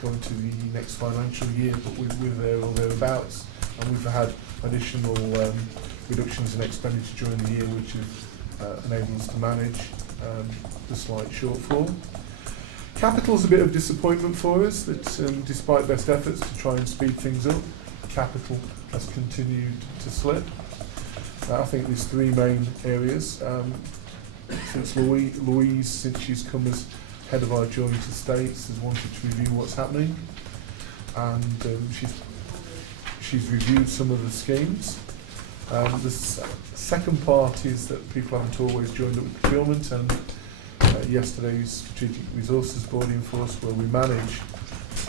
go into the next financial year, but we're there or thereabouts. And we've had additional reductions in expenditure during the year, which have enabled us to manage the slight shortfall. Capital's a bit of disappointment for us, that despite best efforts to try and speed things up, capital has continued to slip. I think there's three main areas. Since Louise, since she's come as head of our joint estates, has wanted to review what's happening, and she's reviewed some of the schemes. The second part is that people haven't always joined up with procurement, and yesterday's Strategic Resources Board in force, where we manage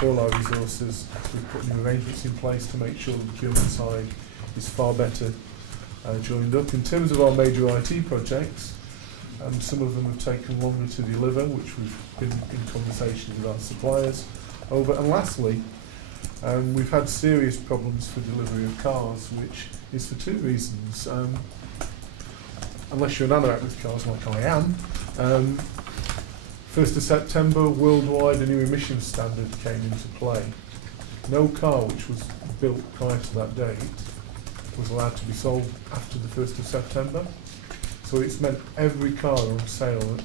all our resources. We've put new arrangements in place to make sure the procurement side is far better joined up. In terms of our major IT projects, some of them have taken longer to deliver, which we've been in conversation with our suppliers over. And lastly, we've had serious problems for delivery of cars, which is for two reasons. Unless you're an anorak with cars like I am, 1st of September, worldwide a new emissions standard came into play. No car which was built prior to that date was allowed to be sold after the 1st of September. So it's meant every car on sale,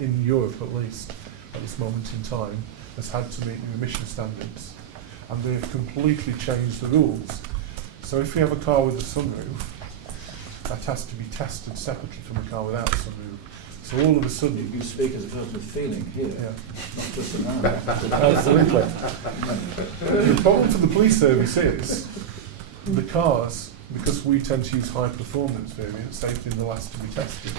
in Europe at least, at this moment in time, has had to meet new emission standards. And they've completely changed the rules. So if you have a car with a sunroof, that has to be tested separately from a car without a sunroof. So all of a sudden... You speak as a person with feeling here, not just a man. Absolutely. The problem for the police service is the cars, because we tend to use high performance variants, they've been the last to be tested.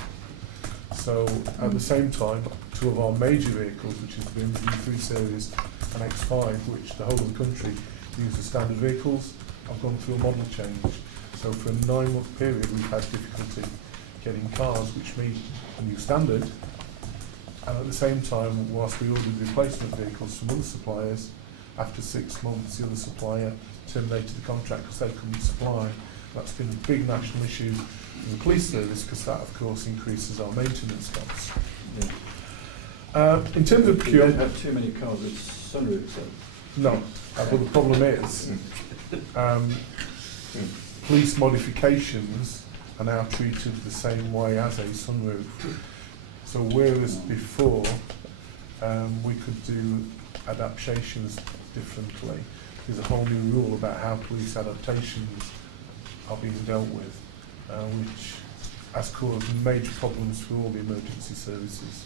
So at the same time, two of our major vehicles, which is the V3 series and X5, which the whole of the country use as standard vehicles, have gone through a model change. So for a 9-month period, we've had difficulty getting cars which meet a new standard, and at the same time, whilst we ordered replacement vehicles from other suppliers, after 6 months the other supplier terminated the contract because they couldn't supply. That's been a big national issue in the police service, because that of course increases our maintenance costs. In terms of You don't have too many cars with sunroofs then? No, but the problem is police modifications are now treated the same way as a sunroof. So whereas before we could do adaptations differently, there's a whole new rule about how police adaptations are being dealt with, which has caused major problems for all the emergency services.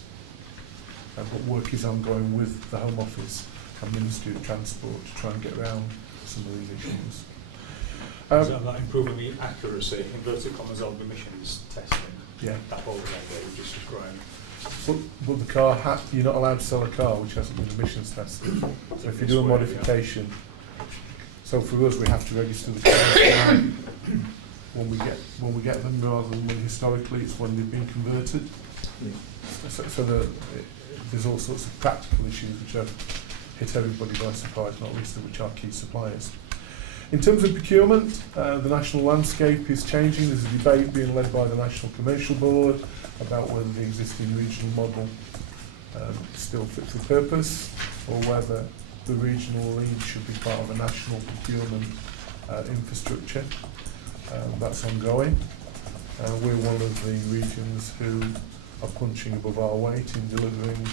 But work is ongoing with the Home Office and Ministry of Transport to try and get around some of these issues. Is that improving the accuracy, inverted commas, of emissions testing? Yeah. That whole thing that you just described. But the car, you're not allowed to sell a car which hasn't been emissions tested. So if you do a modification, so for us we have to register the cars now when we get them, rather than when historically it's when they've been converted. So there's all sorts of practical issues which have hit everybody by surprise, not least of which are key suppliers. In terms of procurement, the national landscape is changing. There's a debate being led by the National Commercial Board about whether the existing regional model still fit for purpose, or whether the regional lead should be part of a national procurement infrastructure. That's ongoing. We're one of the regions who are punching above our weight in delivering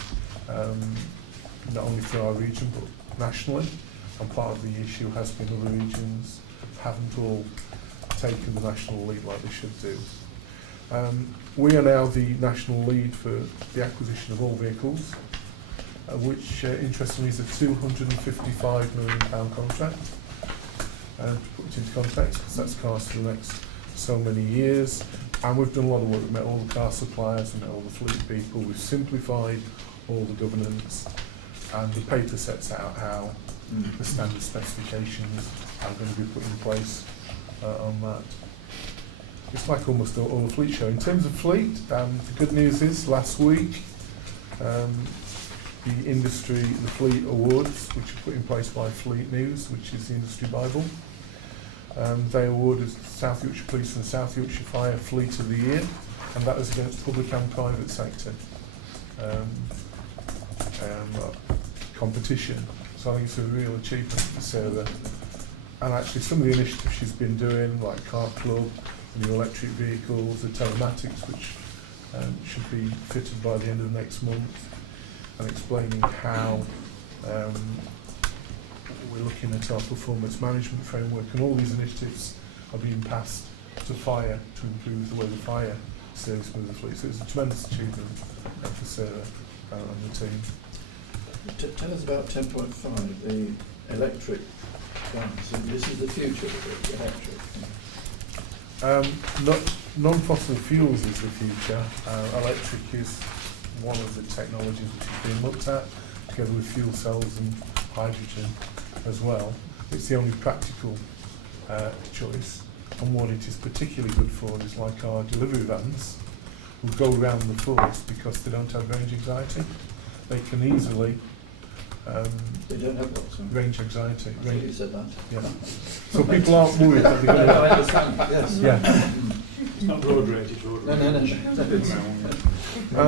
not only for our region but nationally. And part of the issue has been other regions haven't all taken the national lead like they should do. We are now the national lead for the acquisition of all vehicles, which interestingly is a £255 million contract. To put it into context, because that's cars for the next so many years. And we've done a lot of work. We've met all the car suppliers, we've met all the fleet people, we've simplified all the governance, and the paper sets out how the standard specifications are going to be put in place on that. It's like almost all the fleet show. In terms of fleet, the good news is last week the Fleet Awards, which are put in place by Fleet News, which is the industry bible, they awarded South Yorkshire Police and South Yorkshire Fire Fleet of the Year, and that was against public and private sector competition. So I think it's a real achievement for Sarah. And actually some of the initiatives she's been doing, like Car Club, new electric vehicles, the telematics, which should be fitted by the end of next month, and explaining how we're looking at our performance management framework, and all these initiatives are being passed to fire to improve the way the fire service moves the fleet. So it's a tremendous achievement for Sarah and the team. Tell us about 10.5, the electric vans. So this is the future of the electric. Non-fossil fuels is the future. Electric is one of the technologies which is being looked at, together with fuel cells and hydrogen as well. It's the only practical choice, and what it is particularly good for is like our delivery vans, who go round the force because they don't have range anxiety. They can easily they don't have what? Range anxiety. I thought you said that. Yeah. So people aren't worried that they're going to... I understand, yes. Yeah. It's not road rage, it's road rage. No.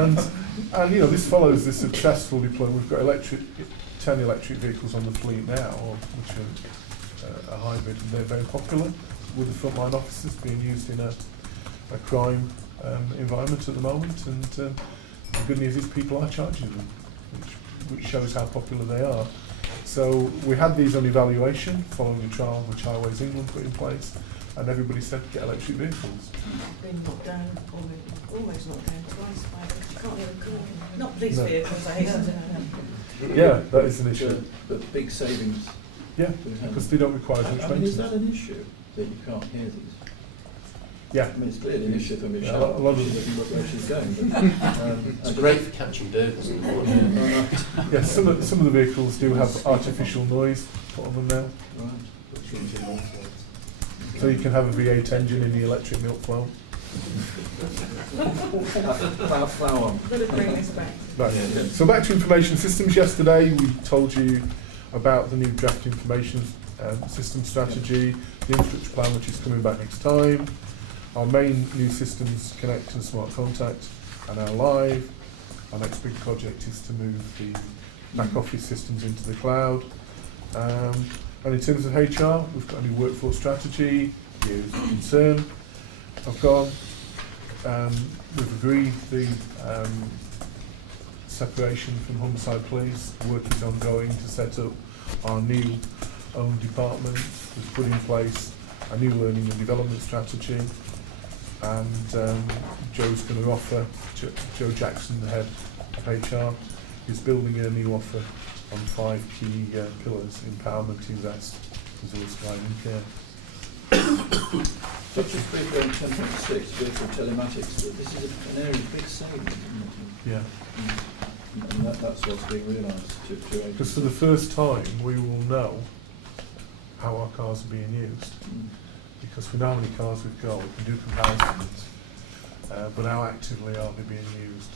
And you know, this follows the successful deployment. We've got 10 electric vehicles on the fleet now, which are a hybrid, and they're very popular with the frontline officers being used in a crime environment at the moment. And the good news is people are charging them, which shows how popular they are. So we had these on evaluation following a trial which Highways England put in place, and everybody said get electric vehicles. Been knocked down, almost knocked down twice by them. You can't even call them. Not these vehicles, I hasten to add. Yeah, that is an issue. But big savings. Yeah, because they don't require as much I mean, is maintenance. that an issue, that you can't hear these? Yeah. I mean, it's clearly an issue for me. Yeah, a lot of she doesn't look where she's going. But, It's great for catching birds. Yeah, some of the vehicles do have artificial noise put on them now, Right. so you can have a V8 engine in the electric milk float. Flower. Gotta bring this back. Right. So back to information systems. Yesterday we told you about the new draft information system strategy, the infrastructure plan which is coming back next time. Our main new systems, Connect and Smart Contact, are now live. Our next big project is to move the back office systems into the cloud. And in terms of HR, we've got a new workforce strategy, years of concern have gone. We've agreed the separation from homicide police. Work is ongoing to set up our new own department. We've put in place a new learning and development strategy, and Joe's going to offer, Joe Jackson, the head of HR, is building a new offer on 5 key pillars: empowerment, invest, resource, guide and care. just briefly on 10.6, vehicle telematics, this is an area of big savings, isn't it? Yeah. And that's what's being realised to Because for the first time, we will know how our cars are being used. Because we know how many cars we've got, we can do comparisons, but how actively are they being used?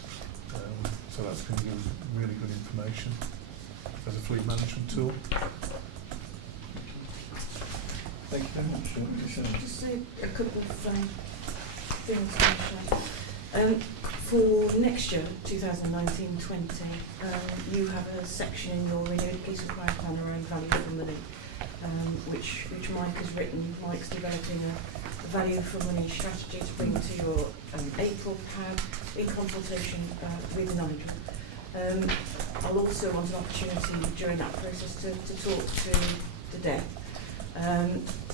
So that's going to give us really good information as a fleet management tool. Thank you very much. Michelle. Just say a couple of things, Commissioner. For next year, 2019-20, you have a section in your renewed police and crime plan around value for money, which Mike has written. Mike's developing a value for money strategy to bring to your April PAB in consultation with Nigel. I'll also want an opportunity during that process to talk to DEP.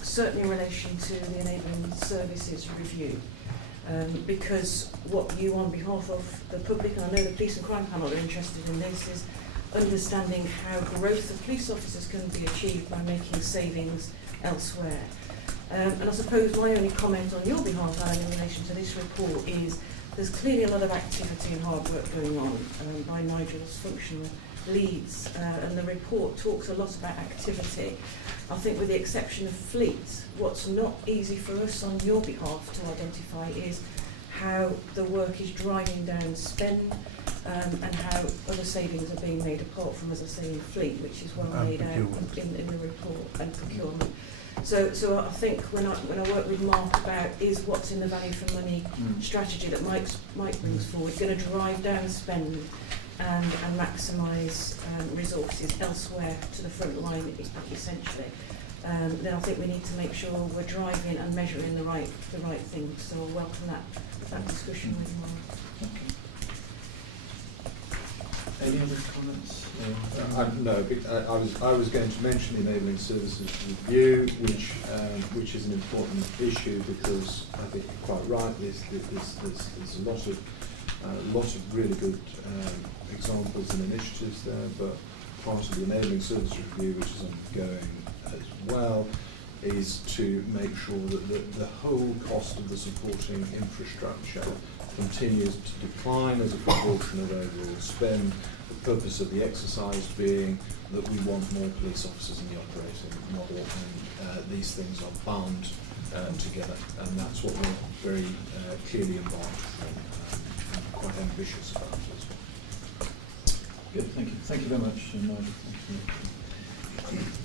Certainly in relation to the enabling services review, because what you on behalf of the public, and I know the police and crime panel are interested in this, is understanding how growth of police officers can be achieved by making savings elsewhere. And I suppose my only comment on your behalf, Alan, in relation to this report is there's clearly a lot of activity and hard work going on by Nigel's functional leads, and the report talks a lot about activity. I think with the exception of fleet, what's not easy for us on your behalf to identify is how the work is driving down spend, and how other savings are being made apart from, as I say, in fleet, which is well laid out in the report, and procurement. So I think when I work with Mark about is what's in the value for money strategy that Mike brings forward going to drive down spend and maximise resources elsewhere to the front line, essentially. Then I think we need to make sure we're driving and measuring the right things. So I'll welcome that discussion with Mark. Any other comments? No, I was going to mention the enabling services review, which is an important issue because I think you're quite right. There's a lot of really good examples and initiatives there, but part of the enabling service review, which is ongoing as well, is to make sure that the whole cost of the supporting infrastructure continues to decline as a proportion of overall spend. The purpose of the exercise being that we want more police officers in the operating model, and these things are bound together, and that's what we're very clearly embarked on, and quite ambitious about as well. Good, thank you. Thank you very much, Nigel.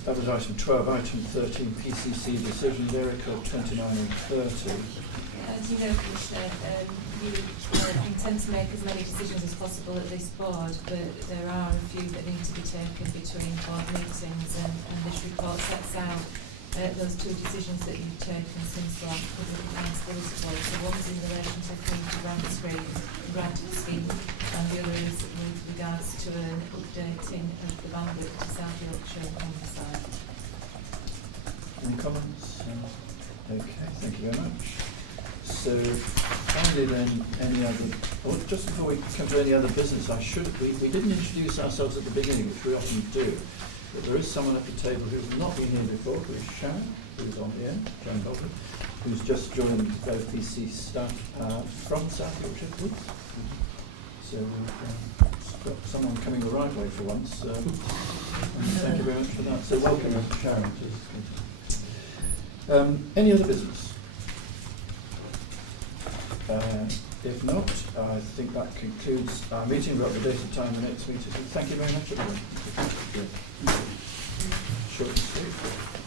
That was item 12. Item 13, PCC decisions, Erica, 29 and 30. As you know, Commissioner, you intend to make as many decisions as possible at this board, but there are a few that need to be taken between board meetings, and this report sets out those two decisions that you've taken since the last public announcement was. So one is in relation to the grant scheme, and the other is with regards to an updating of the bandwidth to South Yorkshire on the side. Any comments? Okay, thank you very much. So, finally then, any other, just before we come to any other business, we didn't introduce ourselves at the beginning, which we often do, but there is someone at the table who's not been here before, who is Sharon, who's on here, Sharon Goldman, who's just joined PC staff from South Yorkshire Police. So we've got someone coming the right way for once, and thank you very much for that. So welcome, Sharon. Any other business? If not, I think that concludes our meeting. We've got the date and time of the next meeting. Thank you very much, everyone. Short and sweet.